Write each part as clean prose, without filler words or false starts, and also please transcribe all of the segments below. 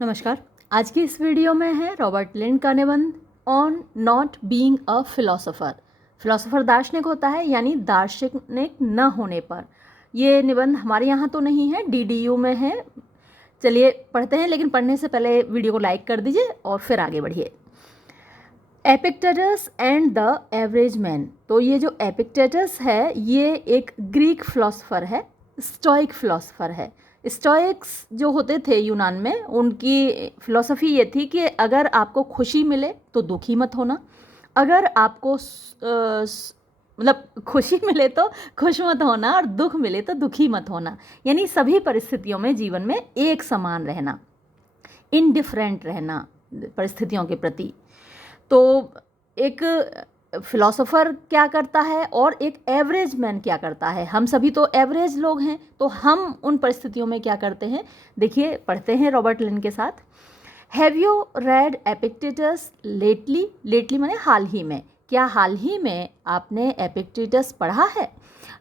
नमस्कार। आज की इस वीडियो में है रॉबर्ट लिंड का निबंध on not being a philosopher. Philosopher दार्शनिक होता है, यानी दार्शनिक न होने पर। ये निबंध हमारे यहाँ तो नहीं है, DDU में है। चलिए पढ़ते हैं, लेकिन पढ़ने से पहले वीडियो को लाइक कर दीजिए और फिर आगे बढ़िए। Epictetus and the average man. तो ये जो एपिक्टेटस है ये एक ग्रीक फिलोसोफर है, स्टोइक फिलोसोफर है। स्टोइक्स जो होते थे यूनान में, उनकी फिलॉसफी ये थी कि अगर आपको खुशी मिले तो दुखी मत होना, अगर आपको मतलब खुशी मिले तो खुश मत होना और दुख मिले तो दुखी मत होना, यानी सभी परिस्थितियों में जीवन में एक समान रहना, इनडिफरेंट रहना परिस्थितियों के प्रति। तो एक फिलोसोफर क्या करता है और एक एवरेज मैन क्या करता है। हम सभी तो एवरेज लोग हैं, तो हम उन परिस्थितियों में क्या करते हैं, देखिए पढ़ते हैं रॉबर्ट लिंड के साथ। Have you read Epictetus lately? Lately माने हाल ही में। क्या हाल ही में आपने एपिक्टेटस पढ़ा है?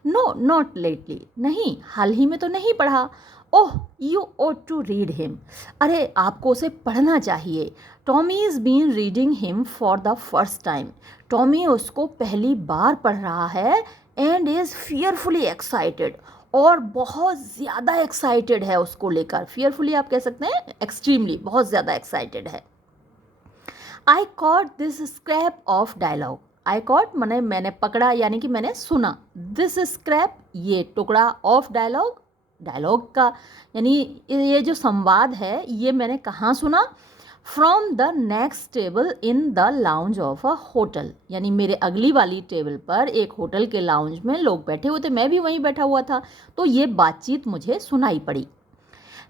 No not lately. नहीं, हाल ही में तो नहीं पढ़ा। Oh you ought to read him. अरे आपको उसे पढ़ना चाहिए। Tommy is been reading him for the first time. Tommy उसको पहली बार पढ़ रहा है एंड इज़ फियरफुली एक्साइटेड, और बहुत ज़्यादा एक्साइटेड है उसको लेकर। फियरफुली आप कह सकते हैं एक्सट्रीमली, बहुत ज़्यादा एक्साइटेड है। I caught this scrap of dialogue. I caught माने मैंने पकड़ा, यानी कि मैंने सुना। दिस स्क्रैप ये टुकड़ा, ऑफ डायलॉग डायलॉग का, यानी ये जो संवाद है ये मैंने कहाँ सुना? From the next table in the lounge of a hotel, यानी मेरे अगली वाली टेबल पर एक होटल के लाउंज में लोग बैठे हुए थे, मैं भी वहीं बैठा हुआ था, तो ये बातचीत मुझे सुनाई पड़ी।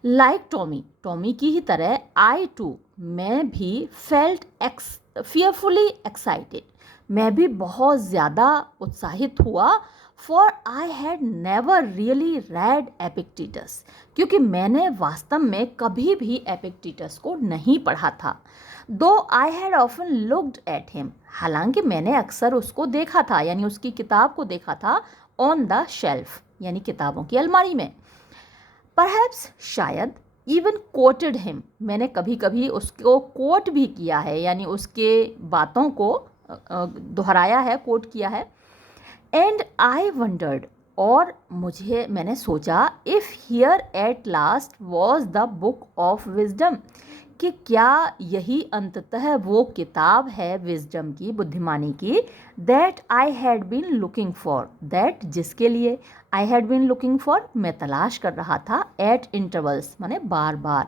लाइक टॉमी, टॉमी की ही तरह आई टू, मैं भी फेल्ट फियरफुली एक्साइटेड, मैं भी बहुत ज़्यादा उत्साहित हुआ। For I had never really red Epictetus, क्योंकि मैंने वास्तव में कभी भी एपिक्टेटस को नहीं पढ़ा था। दो I had often looked at him, हालांकि मैंने अक्सर उसको देखा था, यानी उसकी किताब को देखा था, ऑन द शेल्फ, यानी किताबों की अलमारी में। परहैप्स शायद, इवन कोटेड हिम, मैंने कभी कभी उसको कोट भी किया है, यानी उसके बातों को दोहराया है, कोट किया है। एंड आई वंडर्ड, और मैंने सोचा, if here at last was the book of wisdom, कि क्या यही अंततः वो किताब है विजडम की, बुद्धिमानी की, that I had been looking for, that जिसके लिए I had been looking for मैं तलाश कर रहा था, एट इंटरवल्स माने बार बार,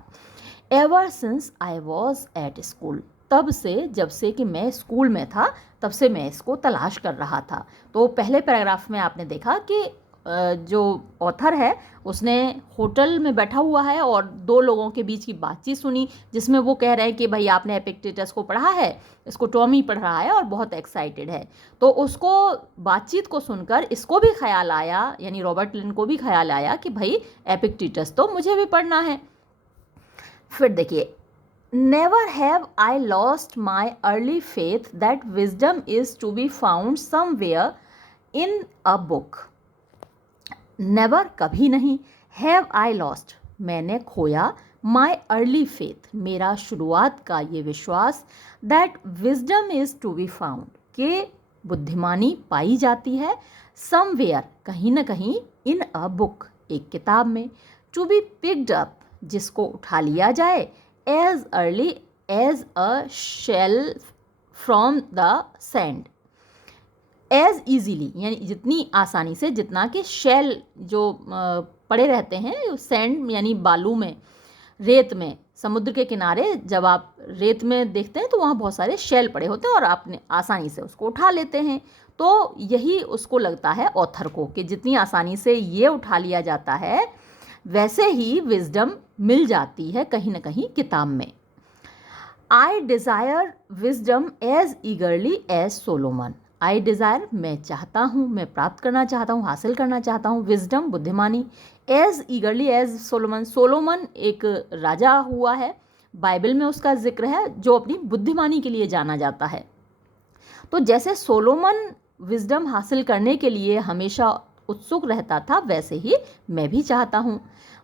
ever since I was at school, तब से, जब से कि मैं स्कूल में था तब से मैं इसको तलाश कर रहा था। तो पहले पैराग्राफ में आपने देखा कि जो ऑथर है उसने होटल में बैठा हुआ है और दो लोगों के बीच की बातचीत सुनी, जिसमें वो कह रहे हैं कि भाई आपने एपिक्टेटस को पढ़ा है, इसको टॉमी पढ़ रहा है और बहुत एक्साइटेड है। तो उसको बातचीत को सुनकर इसको भी ख्याल आया, यानी रॉबर्ट लिंड को भी ख्याल आया कि भाई एपिक्टेटस तो मुझे भी पढ़ना है। फिर देखिए, never have I lost my early faith that wisdom is to be found somewhere in a book. Never कभी नहीं, हैव आई लॉस्ट मैंने खोया, माई अर्ली फेथ मेरा शुरुआत का ये विश्वास, that wisdom is to be found के बुद्धिमानी पाई जाती है, समवेयर कहीं ना कहीं, इन अ बुक एक किताब में, टू बी पिक्ड अप जिसको उठा लिया जाए, as early as a shell from the sand, as easily यानी जितनी आसानी से, जितना कि शेल जो पड़े रहते हैं सैंड यानी बालू में, रेत में, समुद्र के किनारे जब आप रेत में देखते हैं तो वहाँ बहुत सारे शेल पड़े होते हैं और आपने आसानी से उसको उठा लेते हैं। तो यही उसको लगता है ऑथर को कि जितनी आसानी से ये उठा लिया जाता है वैसे ही विजडम मिल जाती है कहीं ना कहीं किताब में। I desire wisdom as eagerly as Solomon. I desire मैं चाहता हूँ, मैं प्राप्त करना चाहता हूँ, हासिल करना चाहता हूँ, विजडम बुद्धिमानी, as eagerly as Solomon. Solomon एक राजा हुआ है, बाइबल में उसका जिक्र है, जो अपनी बुद्धिमानी के लिए जाना जाता है। तो जैसे सोलोमन विजडम हासिल करने के लिए हमेशा उत्सुक रहता था, वैसे ही मैं भी चाहता हूँ।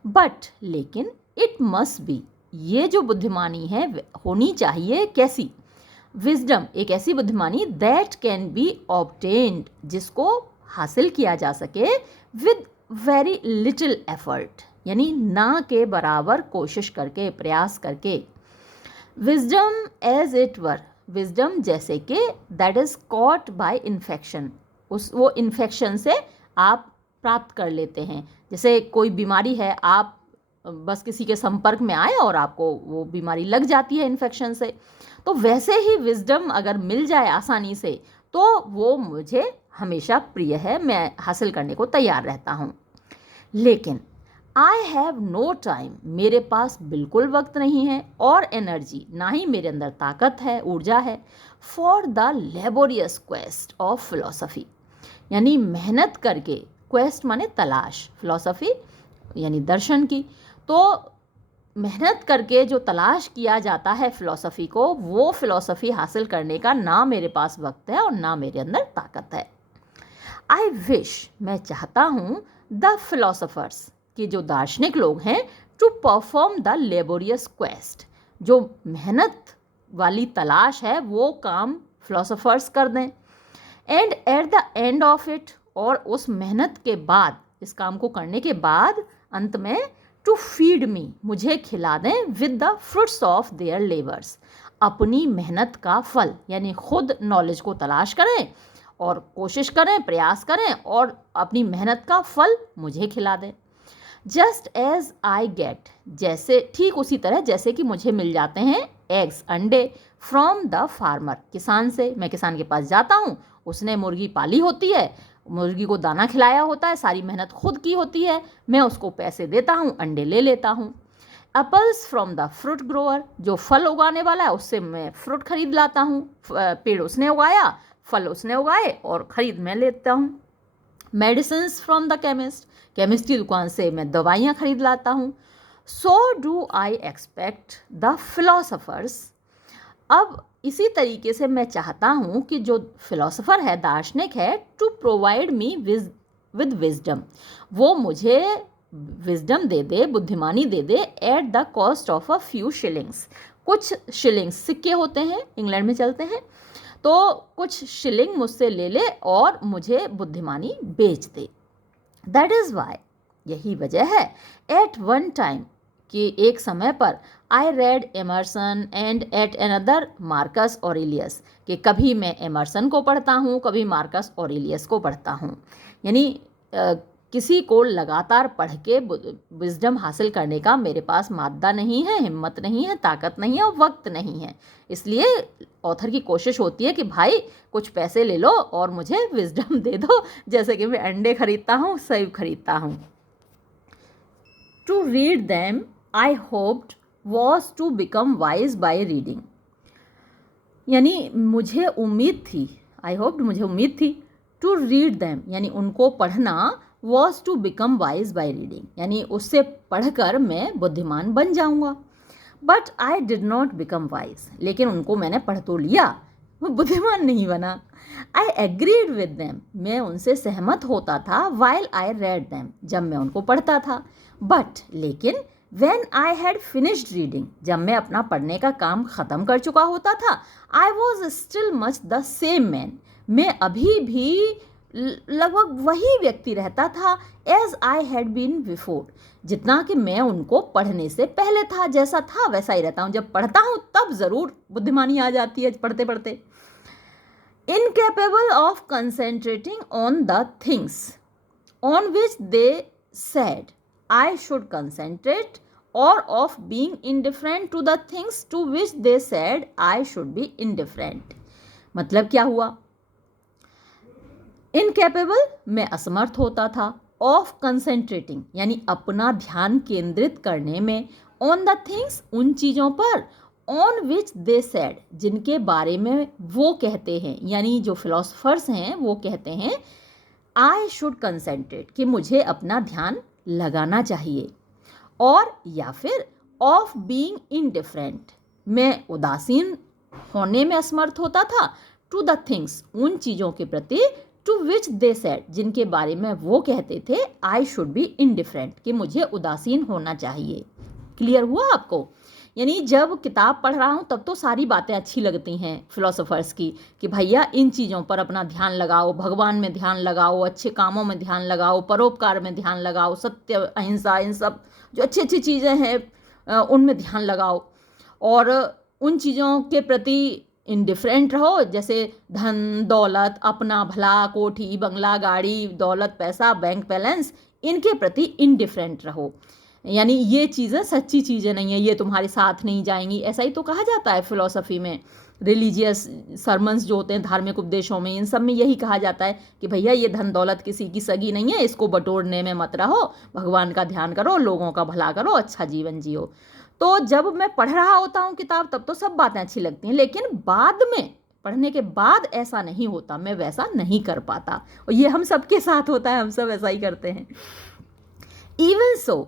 बट लेकिन इट मस्ट बी, ये जो बुद्धिमानी है होनी चाहिए कैसी? विजडम एक ऐसी बुद्धिमानी दैट कैन बी ऑब्टेन्ड, जिसको हासिल किया जा सके विद वेरी लिटिल एफर्ट, यानी ना के बराबर कोशिश करके, प्रयास करके। Wisdom as it were, wisdom जैसे कि that is caught by infection, वो इन्फेक्शन से आप प्राप्त कर लेते हैं। जैसे कोई बीमारी है, आप बस किसी के संपर्क में आए और आपको वो बीमारी लग जाती है इन्फेक्शन से, तो वैसे ही विजडम अगर मिल जाए आसानी से तो वो मुझे हमेशा प्रिय है, मैं हासिल करने को तैयार रहता हूँ। लेकिन आई हैव नो टाइम, मेरे पास बिल्कुल वक्त नहीं है, और एनर्जी, ना ही मेरे अंदर ताकत है, ऊर्जा है, for the laborious quest of philosophy, यानी मेहनत करके, क्वेस्ट माने तलाश, फिलोसफी यानी दर्शन की, तो मेहनत करके जो तलाश किया जाता है फिलॉसफी को, वो फिलॉसफी हासिल करने का ना मेरे पास वक्त है और ना मेरे अंदर ताकत है। आई विश, मैं चाहता हूँ, द फिलोसफर्स, कि जो दार्शनिक लोग हैं, to perform the laborious quest, जो मेहनत वाली तलाश है वो काम फिलोसफर्स कर दें, and at the end of it, और उस मेहनत के बाद, इस काम को करने के बाद अंत में, टू फीड मी, मुझे खिला दें, with the fruits of their labours, अपनी मेहनत का फल, यानी खुद नॉलेज को तलाश करें और कोशिश करें, प्रयास करें और अपनी मेहनत का फल मुझे खिला दें। जस्ट एज आई गेट, जैसे ठीक उसी तरह जैसे कि मुझे मिल जाते हैं एग्स, अंडे, फ्रॉम द फार्मर, किसान से, मैं किसान के पास जाता हूँ, उसने मुर्गी पाली होती है, मुर्गी को दाना खिलाया होता है, सारी मेहनत खुद की होती है, मैं उसको पैसे देता हूँ, अंडे ले लेता हूँ। Apples from the fruit grower, जो फल उगाने वाला है उससे मैं फ्रूट खरीद लाता हूँ, पेड़ उसने उगाया, फल उसने उगाए और खरीद मैं लेता हूँ। Medicines from the chemist, chemist की दुकान से मैं दवाइयाँ खरीद लाता हूँ। So do I expect the philosophers, अब इसी तरीके से मैं चाहता हूँ कि जो फिलोसोफर है, दार्शनिक है, to provide me with wisdom, वो मुझे विजडम दे दे, बुद्धिमानी दे दे, at the cost of a few shillings, कुछ शिलिंग्स, सिक्के होते हैं, इंग्लैंड में चलते हैं, तो कुछ शिलिंग मुझसे ले ले और मुझे बुद्धिमानी बेच दे। दैट इज़ वाई, यही वजह है, एट वन टाइम, कि एक समय पर, I read Emerson and at another Marcus Aurelius, कि कभी मैं एमर्सन को पढ़ता हूँ, कभी मार्कस ऑरेलियस को पढ़ता हूँ, यानी किसी को लगातार पढ़ के विजडम हासिल करने का मेरे पास मादा नहीं है, हिम्मत नहीं है, ताकत नहीं है और वक्त नहीं है। इसलिए ऑथर की कोशिश होती है कि भाई कुछ पैसे ले लो और मुझे विजडम दे दो, जैसे कि मैं अंडे खरीदता हूँ, सेब खरीदता हूँ। To read them I hoped was to become wise by reading, यानी मुझे उम्मीद थी, आई होप्ड मुझे उम्मीद थी, टू रीड दैम यानी उनको पढ़ना, was to become wise by reading यानी उससे पढ़कर मैं बुद्धिमान बन जाऊंगा। But I did not become wise, लेकिन उनको मैंने पढ़ तो लिया, वो बुद्धिमान नहीं बना। आई एग्रीड विद दैम, मैं उनसे सहमत होता था, वाइल आई रेड दैम, जब मैं उनको पढ़ता था। बट लेकिन When I had finished reading, जब मैं अपना पढ़ने का काम ख़त्म कर चुका होता था, I was still much the same man, मैं अभी भी लगभग वही व्यक्ति रहता था, as I had been before, जितना कि मैं उनको पढ़ने से पहले था, जैसा था वैसा ही रहता हूँ। जब पढ़ता हूँ तब ज़रूर बुद्धिमानी आ जाती है पढ़ते पढ़ते। Incapable of concentrating on the things on which they said I should concentrate, or of being indifferent to the things to which they said I should be indifferent। मतलब क्या हुआ? Incapable, मैं असमर्थ होता था, of concentrating यानी अपना ध्यान केंद्रित करने में, on the things उन चीज़ों पर, on which they said जिनके बारे में वो कहते हैं, यानी जो फिलोसफर्स हैं वो कहते हैं I should concentrate कि मुझे अपना ध्यान लगाना चाहिए, और या फिर ऑफ बीइंग इनडिफरेंट, मैं उदासीन होने में असमर्थ होता था, टू द थिंग्स उन चीज़ों के प्रति, टू विच दे सेड जिनके बारे में वो कहते थे आई शुड बी इनडिफरेंट कि मुझे उदासीन होना चाहिए। क्लियर हुआ आपको? यानी जब किताब पढ़ रहा हूँ तब तो सारी बातें अच्छी लगती हैं फिलोसोफर्स की, कि भैया इन चीज़ों पर अपना ध्यान लगाओ, भगवान में ध्यान लगाओ, अच्छे कामों में ध्यान लगाओ, परोपकार में ध्यान लगाओ, सत्य, अहिंसा, इन सब जो अच्छी अच्छी चीज़ें हैं उनमें ध्यान लगाओ, और उन चीज़ों के प्रति इनडिफरेंट रहो, जैसे धन दौलत, अपना भला, कोठी बंगला, गाड़ी, दौलत, पैसा, बैंक बैलेंस, इनके प्रति इनडिफरेंट रहो। यानी ये चीज़ें सच्ची चीज़ें नहीं है, ये तुम्हारे साथ नहीं जाएंगी, ऐसा ही तो कहा जाता है फिलॉसफी में। रिलीजियस सरमन्स जो होते हैं, धार्मिक उपदेशों में, इन सब में यही कहा जाता है कि भैया ये धन दौलत किसी की सगी नहीं है, इसको बटोरने में मत रहो, भगवान का ध्यान करो, लोगों का भला करो, अच्छा जीवन जियो। तो जब मैं पढ़ रहा होता हूँ किताब तब तो सब बातें अच्छी लगती हैं, लेकिन बाद में, पढ़ने के बाद ऐसा नहीं होता, मैं वैसा नहीं कर पाता, और ये हम सबके साथ होता है, हम सब ऐसा ही करते हैं। Even so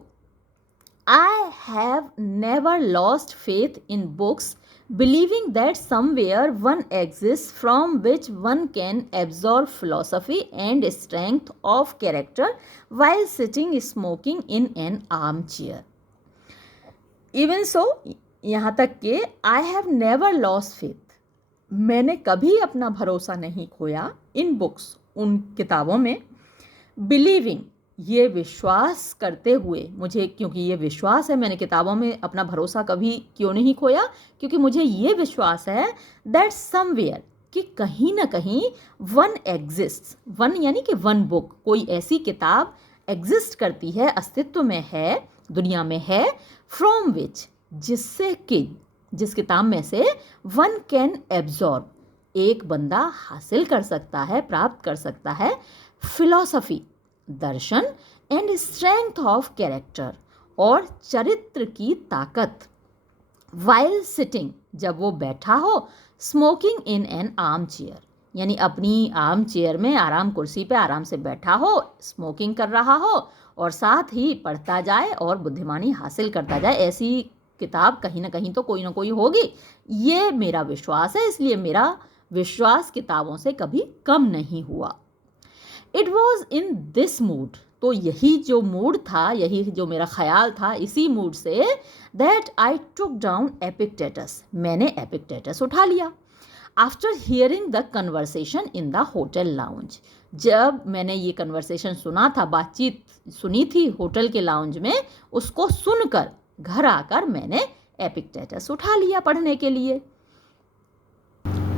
I have never lost faith in books, believing that somewhere one exists from which one can absorb philosophy and strength of character while sitting smoking in an armchair. Even so, यहाँ तक कि I have never lost faith, मैंने कभी अपना भरोसा नहीं खोया इन books, उन किताबों में, बिलीविंग, ये विश्वास करते हुए, मुझे क्योंकि ये विश्वास है, मैंने किताबों में अपना भरोसा कभी क्यों नहीं खोया, क्योंकि मुझे ये विश्वास है दैट समवेयर, कि कहीं ना कहीं वन एग्जिस्ट, वन यानी कि वन बुक, कोई ऐसी किताब एग्जिस्ट करती है, अस्तित्व में है, दुनिया में है, फ्रॉम विच, जिससे कि, जिस किताब में से वन कैन एब्जॉर्ब, एक बंदा हासिल कर सकता है, प्राप्त कर सकता है, philosophy, Darshan, and strength of character, और चरित्र की ताकत, वाइल सिटिंग, जब वो बैठा हो, smoking in an arm chair, यानी अपनी आर्म चेयर में, आराम कुर्सी पे आराम से बैठा हो, स्मोकिंग कर रहा हो, और साथ ही पढ़ता जाए और बुद्धिमानी हासिल करता जाए। ऐसी किताब कहीं ना कहीं तो कोई ना कोई होगी, ये मेरा विश्वास है, इसलिए मेरा विश्वास किताबों से कभी कम नहीं हुआ। It was in this mood, तो यही जो मूड था, यही जो मेरा ख्याल था, इसी mood say that I took down Epictetus, मैंने एपिक्टेटस उठा लिया। After hearing the conversation in the hotel lounge, जब मैंने ये कन्वर्सेशन सुना था, बातचीत सुनी थी होटल के लाउंज में, उसको सुनकर घर आकर मैंने एपिक्टेटस उठा लिया पढ़ने के लिए।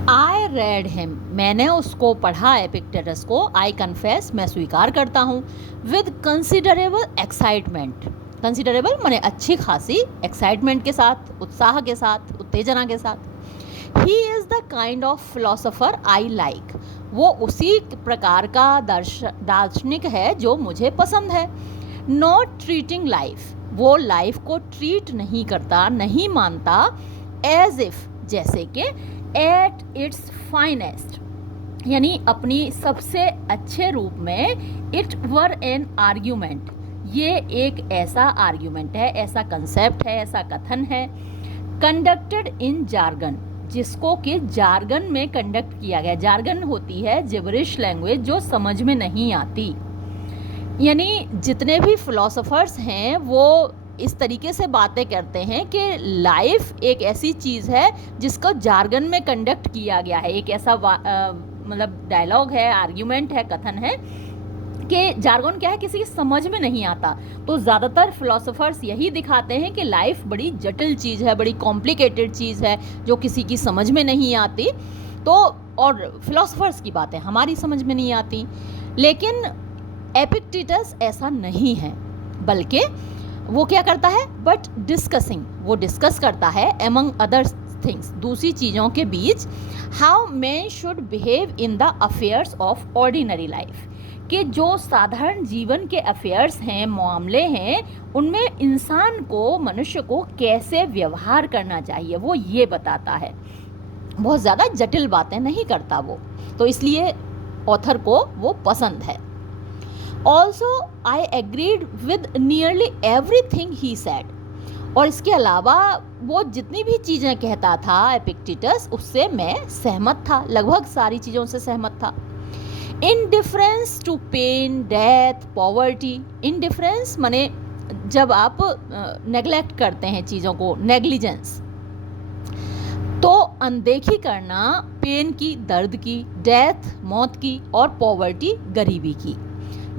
आई रेड हिम, मैंने उसको पढ़ा, एपिक्टेटस को, आई कन्फेस, मैं स्वीकार करता हूँ, विद कंसिडरेबल एक्साइटमेंट, कंसिडरेबल माने अच्छी खासी, एक्साइटमेंट के साथ, उत्साह के साथ, उत्तेजना के साथ। ही is the kind of philosopher I like, वो उसी प्रकार का दार्शनिक है जो मुझे पसंद है। नॉट ट्रीटिंग लाइफ, वो लाइफ को ट्रीट नहीं करता, नहीं मानता, एज इफ, जैसे कि एट इट्स फाइनेस्ट, यानी अपनी सबसे अच्छे रूप में, इट वर एन आर्ग्यूमेंट, ये एक ऐसा आर्ग्यूमेंट है, ऐसा कंसेप्ट है, ऐसा कथन है, कंडक्टेड इन जार्गन, जिसको कि जार्गन में कंडक्ट किया गया। जार्गन होती है जिब्रिश लैंग्वेज जो समझ में नहीं आती, यानी जितने भी फिलोसोफर्स हैं वो इस तरीके से बातें करते हैं कि लाइफ एक ऐसी चीज़ है जिसको जार्गन में कंडक्ट किया गया है, एक ऐसा मतलब डायलॉग है, आर्ग्यूमेंट है, कथन है कि जार्गन क्या है, किसी की समझ में नहीं आता। तो ज़्यादातर फिलोसोफर्स यही दिखाते हैं कि लाइफ बड़ी जटिल चीज़ है, बड़ी कॉम्प्लिकेटेड चीज़ है जो किसी की समझ में नहीं आती। तो और फिलोसोफर्स की बातें हमारी समझ में नहीं आती, लेकिन एपिक्टेटस ऐसा नहीं है, बल्कि वो क्या करता है, बट डिस्कसिंग, वो डिस्कस करता है एमंग अदर थिंग्स, दूसरी चीज़ों के बीच, how man should behave in the affairs of ordinary life, कि जो साधारण जीवन के अफेयर्स हैं, मामले हैं, उनमें इंसान को, मनुष्य को कैसे व्यवहार करना चाहिए, वो ये बताता है। बहुत ज़्यादा जटिल बातें नहीं करता वो, तो इसलिए ऑथर को वो पसंद है। Also I agreed with nearly everything he said, और इसके अलावा वो जितनी भी चीज़ें कहता था एपिक्टेटस, उससे मैं सहमत था, लगभग सारी चीज़ों से सहमत था। Indifference to pain, death, poverty, indifference माने जब आप नेग्लेक्ट करते हैं चीज़ों को, नेग्लिजेंस, तो अनदेखी करना पेन की, दर्द की, डेथ मौत की, और पॉवर्टी गरीबी की।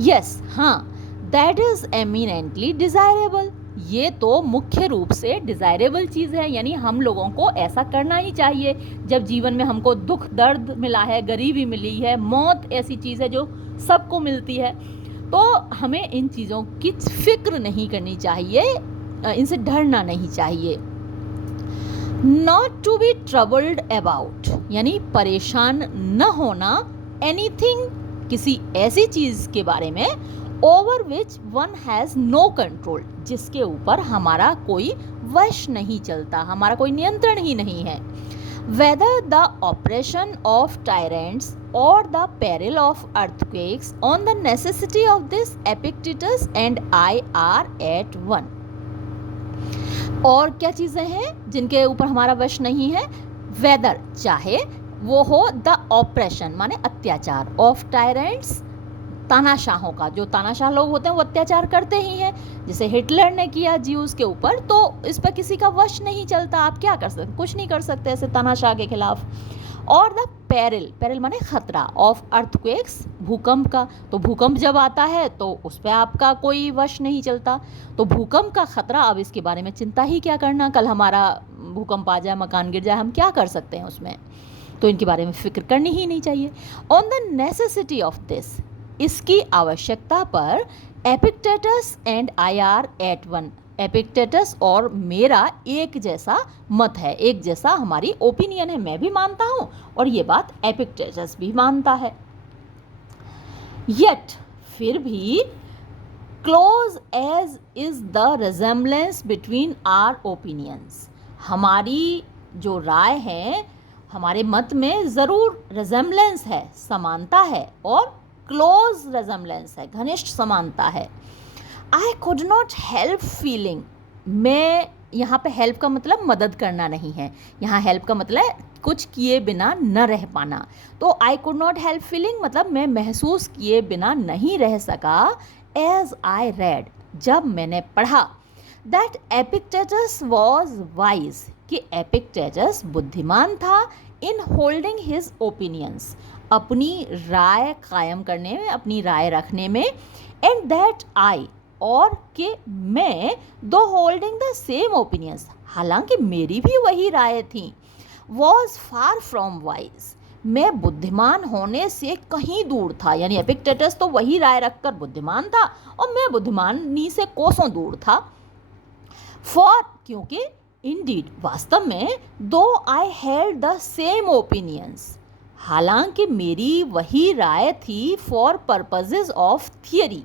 यस, हाँ, दैट इज़ एमिनेंटली डिज़ायरेबल, ये तो मुख्य रूप से डिज़ायरेबल चीज़ है, यानी हम लोगों को ऐसा करना ही चाहिए। जब जीवन में हमको दुख दर्द मिला है, गरीबी मिली है, मौत ऐसी चीज़ है जो सबको मिलती है, तो हमें इन चीज़ों की फिक्र नहीं करनी चाहिए, इनसे डरना नहीं चाहिए। Not to be troubled about, यानी परेशान न होना, एनीथिंग, किसी ऐसी चीज़ के बारे में, over which one has no control, जिसके ऊपर हमारा कोई वश नहीं चलता, हमारा कोई नियंत्रण ही नहीं है। Whether the operation of tyrants और the peril of earthquakes on the necessity of this Epictetus and I are at one. और क्या चीज़ें हैं जिनके ऊपर हमारा वश नहीं है? वेदर, चाहे वो हो, द ऑपरेशन माने अत्याचार, ऑफ टायरेंट्स, तानाशाहों का, जो तानाशाह लोग होते हैं वो अत्याचार करते ही हैं, जैसे हिटलर ने किया ज्यूज़ के ऊपर, तो इस पर किसी का वश नहीं चलता, आप क्या कर सकते? कुछ नहीं कर सकते ऐसे तानाशाह के खिलाफ। और द पेरिल, पेरिल माने खतरा, ऑफ अर्थक्वेक्स, भूकंप का, तो भूकंप जब आता है तो उस पर आपका कोई वश नहीं चलता, तो भूकंप का खतरा, अब इसके बारे में चिंता ही क्या करना, कल हमारा भूकंप आ जाए, मकान गिर जाए, हम क्या कर सकते हैं उसमें, तो इनके बारे में फिक्र करनी ही नहीं चाहिए। On the necessity of this, इसकी आवश्यकता पर, Epictetus and I are at one, Epictetus और मेरा एक जैसा मत है, एक जैसा हमारी ओपिनियन है, मैं भी मानता हूँ और ये बात एपिक्टेटस भी मानता है। येट, फिर भी, close as is the resemblance between our opinions, हमारी जो राय है, हमारे मत में ज़रूर रिजेम्बलेंस है, समानता है, और क्लोज रिजेम्बलेंस है, घनिष्ठ समानता है। I could not help feeling, मैं यहाँ पे हेल्प का मतलब मदद करना नहीं है, यहाँ हेल्प का मतलब कुछ किए बिना न रह पाना, तो I could not help feeling मतलब मैं महसूस किए बिना नहीं रह सका, एज आई रेड, जब मैंने पढ़ा, दैट एपिक्टेटस वॉज वाइज, कि एपिक्टेटस बुद्धिमान था, इन होल्डिंग हिज ओपिनियंस, अपनी राय कायम करने में, अपनी राय रखने में, एंड दैट आई, और कि मैं, दो होल्डिंग द सेम ओपिनियंस, हालांकि मेरी भी वही राय थी, वॉज फार फ्रॉम वाइज, मैं बुद्धिमान होने से कहीं दूर था, यानी एपिक्टेटस तो वही राय रखकर बुद्धिमान था और मैं बुद्धिमानी से कोसों दूर था। फॉर, क्योंकि, इंडीड, वास्तव में, दो I had the same opinions, हालांकि मेरी वही राय थी, फॉर पर्पजेज ऑफ थियरी,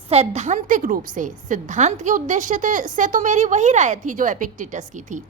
सैद्धांतिक रूप से, सिद्धांत के उद्देश्य से तो मेरी वही राय थी जो एपिक्टेटस की थी।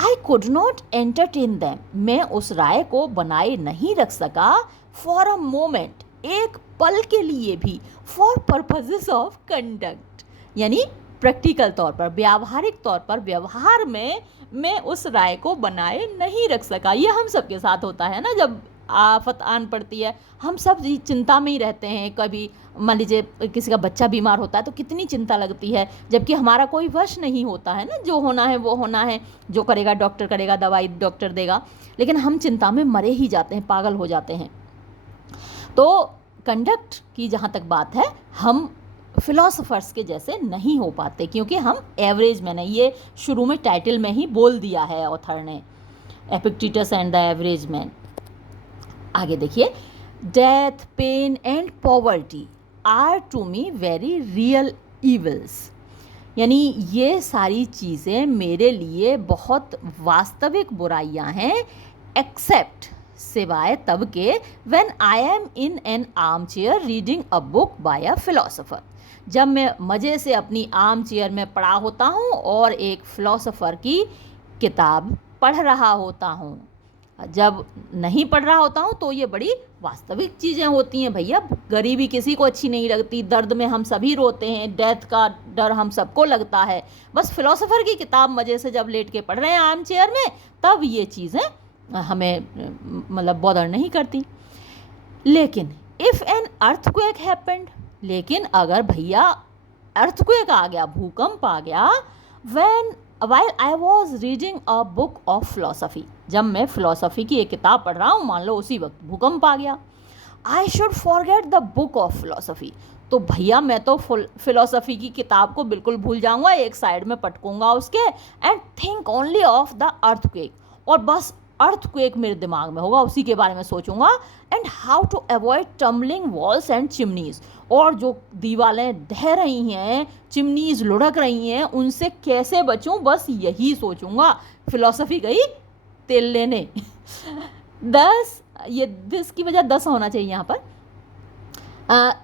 I could not entertain them, मैं उस राय को बनाए नहीं रख सका, फॉर अ मोमेंट, एक पल के लिए भी, फॉर पर्पजेज ऑफ कंडक्ट, यानी प्रैक्टिकल तौर पर, व्यावहारिक तौर पर, व्यवहार में मैं उस राय को बनाए नहीं रख सका। ये हम सबके साथ होता है ना, जब आफत आन पड़ती है, हम सब चिंता में ही रहते हैं, कभी मान लीजिए किसी का बच्चा बीमार होता है तो कितनी चिंता लगती है, जबकि हमारा कोई वश नहीं होता है ना, जो होना है वो होना है, जो करेगा डॉक्टर करेगा, दवाई डॉक्टर देगा, लेकिन हम चिंता में मरे ही जाते हैं, पागल हो जाते हैं। तो कंडक्ट की जहाँ तक बात है, हम फिलोसोफर्स के जैसे नहीं हो पाते, क्योंकि हम एवरेज मैन है, ये शुरू में टाइटल में ही बोल दिया है ऑथर ने, Epictetus and the average man. आगे देखिए, death, pain and poverty are to me very real evils, यानी ये सारी चीज़ें मेरे लिए बहुत वास्तविक बुराइयां हैं, एक्सेप्ट, सिवाय तब के, when I am in an arm chair reading a book by a philosopher, जब मैं मज़े से अपनी आर्म चेयर में पड़ा होता हूँ और एक फ़िलोसोफ़र की किताब पढ़ रहा होता हूँ। जब नहीं पढ़ रहा होता हूँ तो ये बड़ी वास्तविक चीज़ें होती हैं भैया, गरीबी किसी को अच्छी नहीं लगती, दर्द में हम सभी रोते हैं, डेथ का डर हम सबको लगता है, बस फिलोसोफर की किताब मज़े से जब लेट के पढ़ रहे हैं आर्म चेयर में, तब ये चीज़ें हमें मतलब बॉदर नहीं करती। लेकिन इफ़ एन अर्थक्वेक हैपेंड, लेकिन अगर भैया अर्थक्वेक आ गया, भूकंप आ गया, when while I was reading a book of philosophy, जब मैं फिलोसफी की एक किताब पढ़ रहा हूँ, मान लो उसी वक्त भूकंप आ गया. I should forget the book of philosophy, तो भैया मैं तो फिलोसफी की किताब को बिल्कुल भूल जाऊंगा, एक साइड में पटकूंगा उसके, and think only of the earthquake, और बस अर्थक्वेक मेरे दिमाग में होगा, उसी के बारे में सोचूंगा. And how to avoid tumbling walls and chimneys, और जो दीवारें ढह रही हैं, चिमनीज लुढ़क रही हैं, उनसे कैसे बचूं, बस यही सोचूंगा. फिलोसफी गई तेल लेने. 10, ये 10 की वजह 10 होना चाहिए यहाँ पर.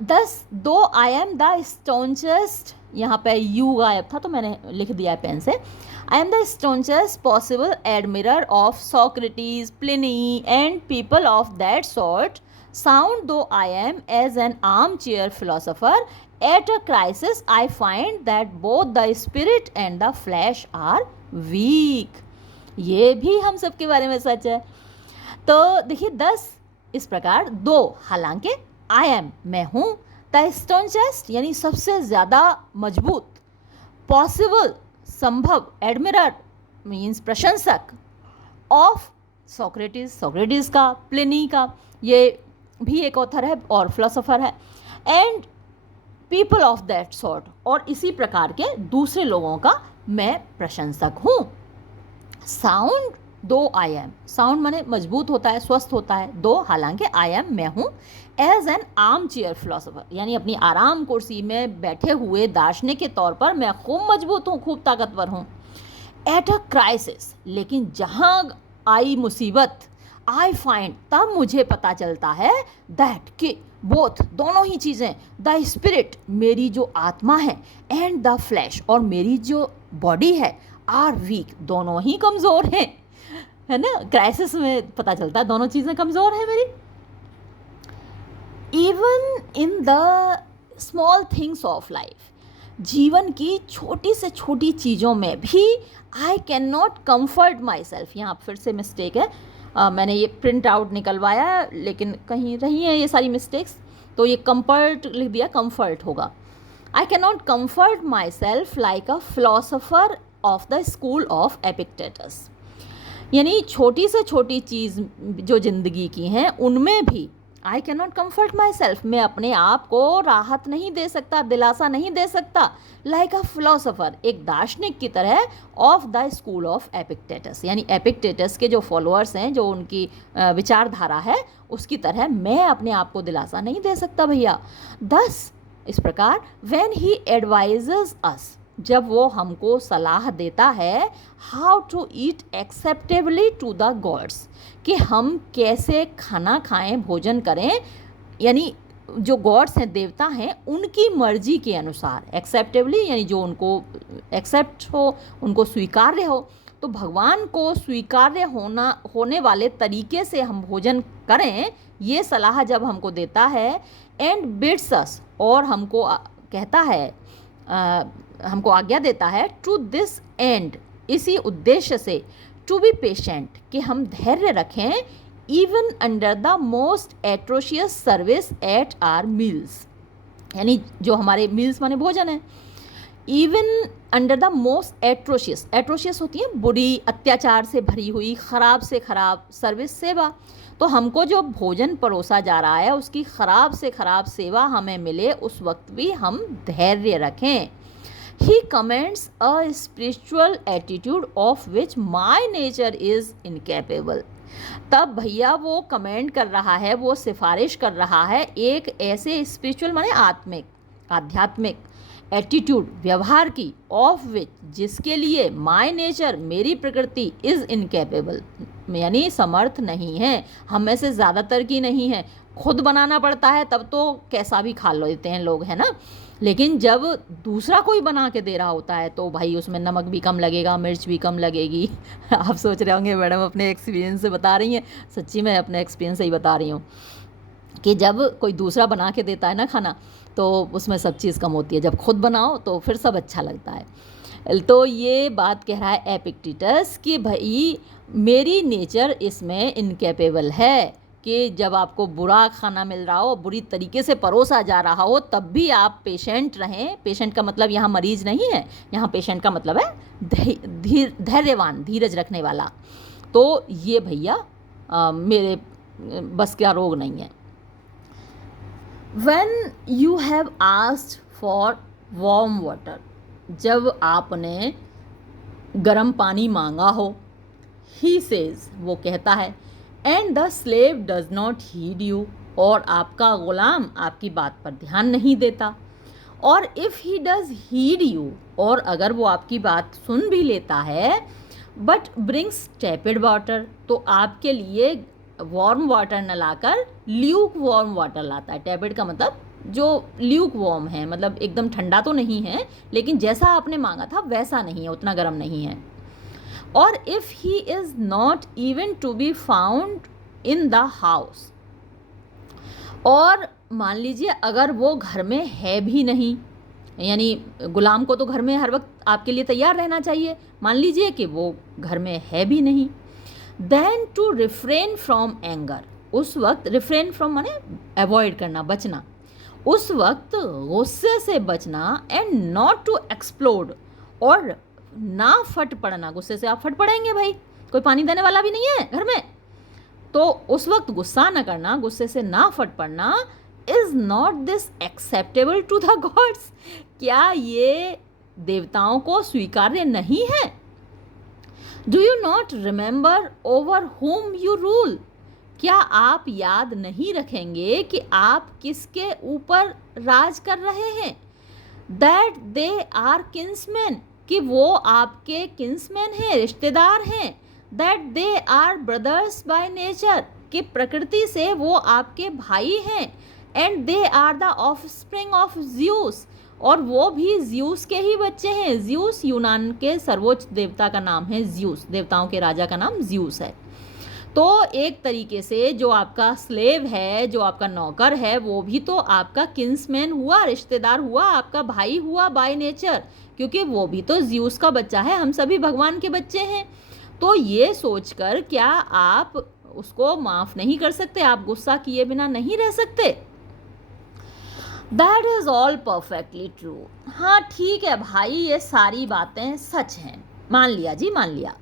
10, दो आई एम द स्टोनचेस्ट, यहाँ पे यू गायब था तो मैंने लिख दिया है पेन से. I am the staunchest possible admirer of Socrates, Pliny, and people of that sort. Sound though I am as an armchair philosopher, at a crisis I find that both the spirit and the flesh are weak. ये भी हम सब के बारे में सच है. तो देखिए 10 इस प्रकार, दो हालांकि I am मैं हूँ, the staunchest यानी सबसे ज़्यादा मजबूत, possible संभव, एडमिरर मीन्स प्रशंसक, ऑफ सोक्रेटिस का, प्लिनी का, ये भी एक ऑथर है और फिलोसोफर है, and people of that sort, और इसी प्रकार के दूसरे लोगों का मैं प्रशंसक हूँ. साउंड दो आई एम, साउंड माने मजबूत होता है, स्वस्थ होता है, दो हालांकि आई एम मैं हूँ, as an armchair philosopher यानी अपनी आराम कुर्सी में बैठे हुए दार्शनिक के तौर पर मैं खूब मजबूत हूँ, खूब ताकतवर हूँ. एट अ क्राइसिस, लेकिन जहाँ आई मुसीबत, आई फाइंड, तब मुझे पता चलता है दैट कि बोथ दोनों ही चीज़ें, द स्पिरिट मेरी जो आत्मा है, एंड द फ्लैश और मेरी जो बॉडी है, आर वीक दोनों ही कमज़ोर हैं, है ना. क्राइसिस में पता चलता है दोनों चीज़ें कमज़ोर हैं मेरी. Even in the small things of life, जीवन की छोटी से छोटी चीज़ों में भी I can not comfort my self. यहाँ फिर से मिस्टेक है, मैंने ये प्रिंट आउट निकलवाया लेकिन कहीं रही हैं ये सारी मिस्टेक्स, तो ये कम्फर्ट लिख दिया, कम्फर्ट होगा. I can not comfort my self like a philosopher of the school of Epictetus, यानी छोटी से छोटी चीज़ जो ज़िंदगी की हैं उनमें भी I can not comfort my self, मैं अपने आप को राहत नहीं दे सकता, दिलासा नहीं दे सकता, लाइक अ फिलोसोफर एक दार्शनिक की तरह, of the school of Epictetus यानी एपिक्टेटस के जो फॉलोअर्स हैं, जो उनकी विचारधारा है, उसकी तरह मैं अपने आप को दिलासा नहीं दे सकता भैया. 10 इस प्रकार, व्हेन ही एडवाइजेज अस, जब वो हमको सलाह देता है, how to eat acceptably to the gods, कि हम कैसे खाना खाएं, भोजन करें, यानी जो गॉड्स हैं, देवता हैं, उनकी मर्जी के अनुसार, एक्सेप्टेबली यानी जो उनको एक्सेप्ट हो, उनको स्वीकार्य हो, तो भगवान को स्वीकार्य होने वाले तरीके से हम भोजन करें, ये सलाह जब हमको देता है. एंड बिड्स अस, और हमको कहता है, हमको आज्ञा देता है, टू दिस एंड इसी उद्देश्य से, टू बी पेशेंट कि हम धैर्य रखें, even under the most atrocious service at our meals, यानी जो हमारे मील्स माने भोजन है, even under the most atrocious, atrocious होती है बुरी, अत्याचार से भरी हुई, ख़राब से ख़राब सर्विस, सेवा, तो हमको जो भोजन परोसा जा रहा है उसकी ख़राब से ख़राब सेवा हमें मिले, उस वक्त भी हम धैर्य रखें. He commends a spiritual attitude of which my nature is incapable. तब भैया वो कमेंट कर रहा है, वो सिफारिश कर रहा है एक ऐसे स्पिरिचुअल माने आत्मिक, आध्यात्मिक एटीट्यूड, व्यवहार की, ऑफ विच जिसके लिए माय नेचर मेरी प्रकृति इज़ इनकेपेबल यानी समर्थ नहीं है, हम में से ज़्यादातर की नहीं है. खुद बनाना पड़ता है तब तो कैसा भी खा लेते हैं लोग, है ना, लेकिन जब दूसरा कोई बना के दे रहा होता है तो भाई उसमें नमक भी कम लगेगा, मिर्च भी कम लगेगी. आप सोच रहे होंगे मैडम अपने एक्सपीरियंस से बता रही हैं, सच्ची मैं अपने एक्सपीरियंस से ही बता रही हूँ कि जब कोई दूसरा बना के देता है ना खाना, तो उसमें सब चीज़ कम होती है, जब खुद बनाओ तो फिर सब अच्छा लगता है. तो ये बात कह रहा है एपिक्टेटस कि भाई मेरी नेचर इसमें इनकेपेबल है कि जब आपको बुरा खाना मिल रहा हो, बुरी तरीके से परोसा जा रहा हो, तब भी आप पेशेंट रहें। पेशेंट का मतलब यहाँ मरीज नहीं है, यहाँ पेशेंट का मतलब है धैर्यवान, धीरज रखने वाला। तो ये भैया मेरे बस का रोग नहीं है। When you have asked for warm water, जब आपने गर्म पानी मांगा हो, he says, वो कहता है, and the slave does not heed you, और आपका गुलाम आपकी बात पर ध्यान नहीं देता। और if he does heed you, और अगर वो आपकी बात सुन भी लेता है, but brings tepid water, तो आपके लिए वार्म वाटर न लाकर ल्यूक वार्म वाटर लाता है। टेपिड का मतलब जो ल्यूक वार्म है, मतलब एकदम ठंडा तो नहीं है, लेकिन जैसा आपने मांगा था वैसा नहीं है, उतना गर्म नहीं है। और if he is not even to be found in the house, और मान लीजिए अगर वो घर में है भी नहीं, यानी गुलाम को तो घर में हर वक्त आपके लिए तैयार रहना चाहिए, मान लीजिए कि वो घर में है भी नहीं, then to refrain from anger, उस वक्त रिफ्रेन फ्रॉम माने अवॉइड करना, बचना, उस वक्त गुस्से से बचना, एंड नॉट टू एक्सप्लोड, और ना फट पड़ना। गुस्से से आप फट पड़ेंगे भाई, कोई पानी देने वाला भी नहीं है घर में, तो उस वक्त गुस्सा न करना, गुस्से से ना फट पड़ना। Is not this acceptable to the gods, क्या ये देवताओं को स्वीकार्य नहीं है? Do you not remember over whom you rule, क्या आप याद नहीं रखेंगे कि आप किसके ऊपर राज कर रहे हैं? दैट दे आर किन्समैन, कि वो आपके किन्समैन हैं, रिश्तेदार हैं। That they are brothers by nature, कि प्रकृति से वो आपके भाई हैं। And they are the offspring of Zeus, और वो भी ज़्यूस के ही बच्चे हैं। ज़्यूस यूनान के सर्वोच्च देवता का नाम है, ज़्यूस, देवताओं के राजा का नाम ज़्यूस है। तो एक तरीके से जो आपका स्लेव है, जो आपका नौकर है, वो भी तो आपका किन्समैन हुआ, रिश्तेदार हुआ, आपका भाई हुआ बाय नेचर, क्योंकि वो भी तो ज़्यूस का बच्चा है, हम सभी भगवान के बच्चे हैं। तो ये सोचकर क्या आप उसको माफ़ नहीं कर सकते? आप गुस्सा किए बिना नहीं रह सकते? That is all perfectly true, हाँ ठीक है भाई, ये सारी बातें सच हैं, मान लिया जी, मान लिया।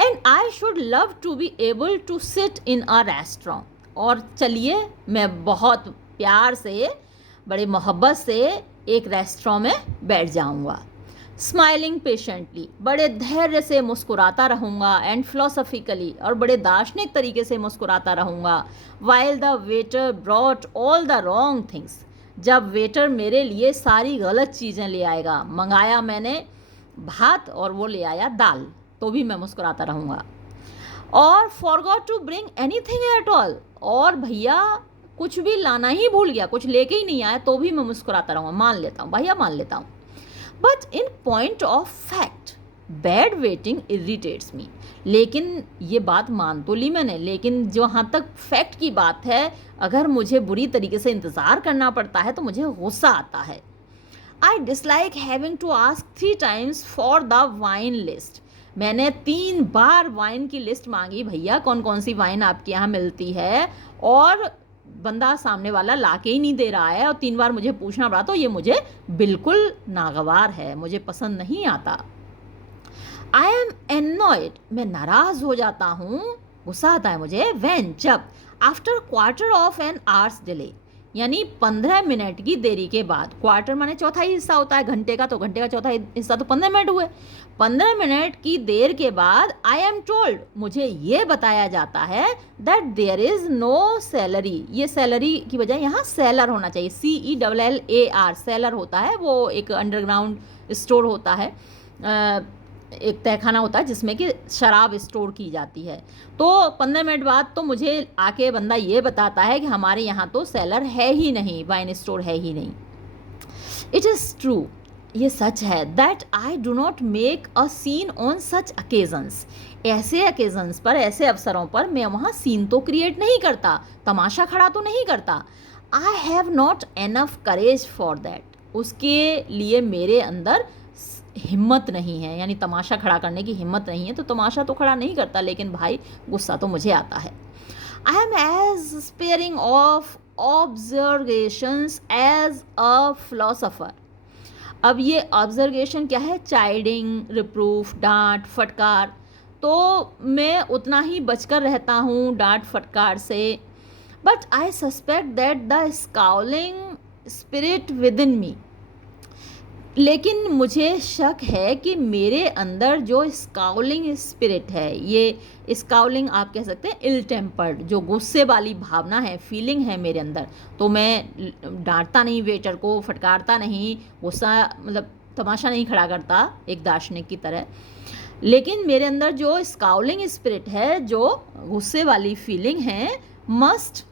And I should love to be able to sit in a restaurant, और चलिए मैं बहुत प्यार से, बड़े मोहब्बत से एक रेस्टोरेंट में बैठ जाऊंगा। स्माइलिंग पेशेंटली, बड़े धैर्य से मुस्कुराता रहूँगा, एंड फिलोसफिकली, और बड़े दार्शनिक तरीके से मुस्कुराता रहूँगा। While the waiter brought all the wrong things, जब वेटर मेरे लिए सारी गलत चीज़ें ले आएगा, मंगाया मैंने भात और वो ले आया दाल, तो भी मैं मुस्कुराता रहूँगा। और forgot to bring anything at all, और भैया कुछ भी लाना ही भूल गया, कुछ लेके ही नहीं आया, तो भी मैं मुस्कुराता रहूँगा, मान लेता हूँ भैया, मान लेता हूँ। But in point of fact bad waiting irritates me, लेकिन ये बात मान तो ली मैंने, लेकिन जहाँ तक फैक्ट की बात है, अगर मुझे बुरी तरीके से इंतज़ार करना पड़ता है तो मुझे गुस्सा आता है। I dislike having to ask 3 times for the wine list, मैंने 3 बार वाइन की लिस्ट मांगी, भैया कौन कौन सी वाइन आपके यहाँ मिलती है, और बंदा सामने वाला लाके ही नहीं दे रहा है, और 3 बार मुझे पूछना पड़ा, तो ये मुझे बिल्कुल नागवार है, मुझे पसंद नहीं आता। आई एम एनॉयड, मैं नाराज़ हो जाता हूँ, गुस्सा आता है मुझे। व्हेन, जब, after quarter of an hour's delay, यानी 15 मिनट की देरी के बाद, क्वार्टर माने चौथाई हिस्सा होता है घंटे का, तो घंटे का चौथाई हिस्सा तो 15 मिनट हुए, 15 मिनट की देर के बाद आई एम टोल्ड, मुझे ये बताया जाता है that there is no salary, ये सैलरी की बजाय यहाँ सेलर होना चाहिए, CELLAR, सेलर होता है, वो एक अंडरग्राउंड स्टोर होता है, एक तहखाना होता है जिसमें कि शराब स्टोर की जाती है। तो 15 मिनट बाद तो मुझे आके बंदा ये बताता है कि हमारे यहाँ तो सेलर है ही नहीं, वाइन स्टोर है ही नहीं। इट इज़ ट्रू, ये सच है, that I do not make a scene on such occasions, ऐसे अकेजन्स पर, ऐसे अवसरों पर मैं वहाँ सीन तो क्रिएट नहीं करता, तमाशा खड़ा तो नहीं करता। I have not enough courage for that, उसके लिए मेरे अंदर हिम्मत नहीं है, यानी तमाशा खड़ा करने की हिम्मत नहीं है, तो तमाशा तो खड़ा नहीं करता, लेकिन भाई गुस्सा तो मुझे आता है। I am as sparing of observations as a philosopher. अब ये ऑब्जर्वेशन क्या है? चाइडिंग, रिप्रूफ, डांट, फटकार। तो मैं उतना ही बचकर रहता हूँ डांट फटकार से। But I suspect that the scowling spirit within me, लेकिन मुझे शक है कि मेरे अंदर जो स्काउलिंग स्पिरिट है, ये स्काउलिंग आप कह सकते हैं इल टेम्पर्ड, जो गुस्से वाली भावना है, फीलिंग है मेरे अंदर। तो मैं डांटता नहीं वेटर को, फटकारता नहीं, गुस्सा मतलब तमाशा नहीं खड़ा करता एक दार्शनिक की तरह, लेकिन मेरे अंदर जो स्काउलिंग स्पिरिट है, जो गुस्से वाली फीलिंग है, must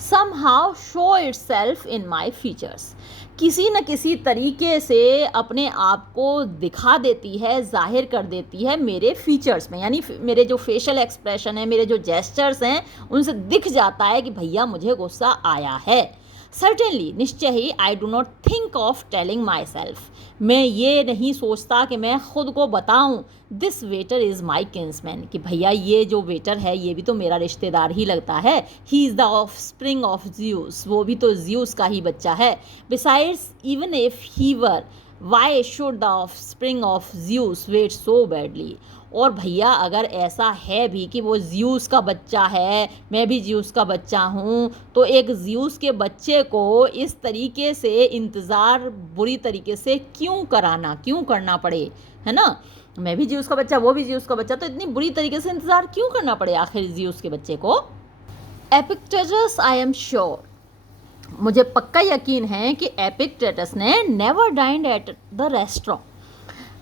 somehow show itself in my features, किसी न किसी तरीके से अपने आप को दिखा देती है, जाहिर कर देती है मेरे फीचर्स में, यानी मेरे जो फेशियल एक्सप्रेशन है, मेरे जो जेस्चर्स हैं, उनसे दिख जाता है कि भैया मुझे गुस्सा आया है। सर्टेनली, निश्चय ही, I do not think of telling myself, मैं ये नहीं सोचता कि मैं खुद को बताऊं this waiter is my kinsman, कि भैया ये जो वेटर है ये भी तो मेरा रिश्तेदार ही लगता है। He is the offspring of Zeus, वो भी तो ज्यूस का ही बच्चा है। Besides even if he were, why should the offspring of Zeus wait so badly, और भैया अगर ऐसा है भी कि वो ज्यूस का बच्चा है, मैं भी ज्यूस का बच्चा हूँ, तो एक ज्यूस के बच्चे को इस तरीके से इंतज़ार बुरी तरीके से क्यों कराना, क्यों करना पड़े, है ना? मैं भी ज्यूस का बच्चा, वो भी ज्यूस का बच्चा, तो इतनी बुरी तरीके से इंतज़ार क्यों करना पड़े आखिर ज्यूस के बच्चे को? एपिक्टेटस, आई एम श्योर, मुझे पक्का यकीन है कि एपिक्टेटस ने never dined at the restaurant,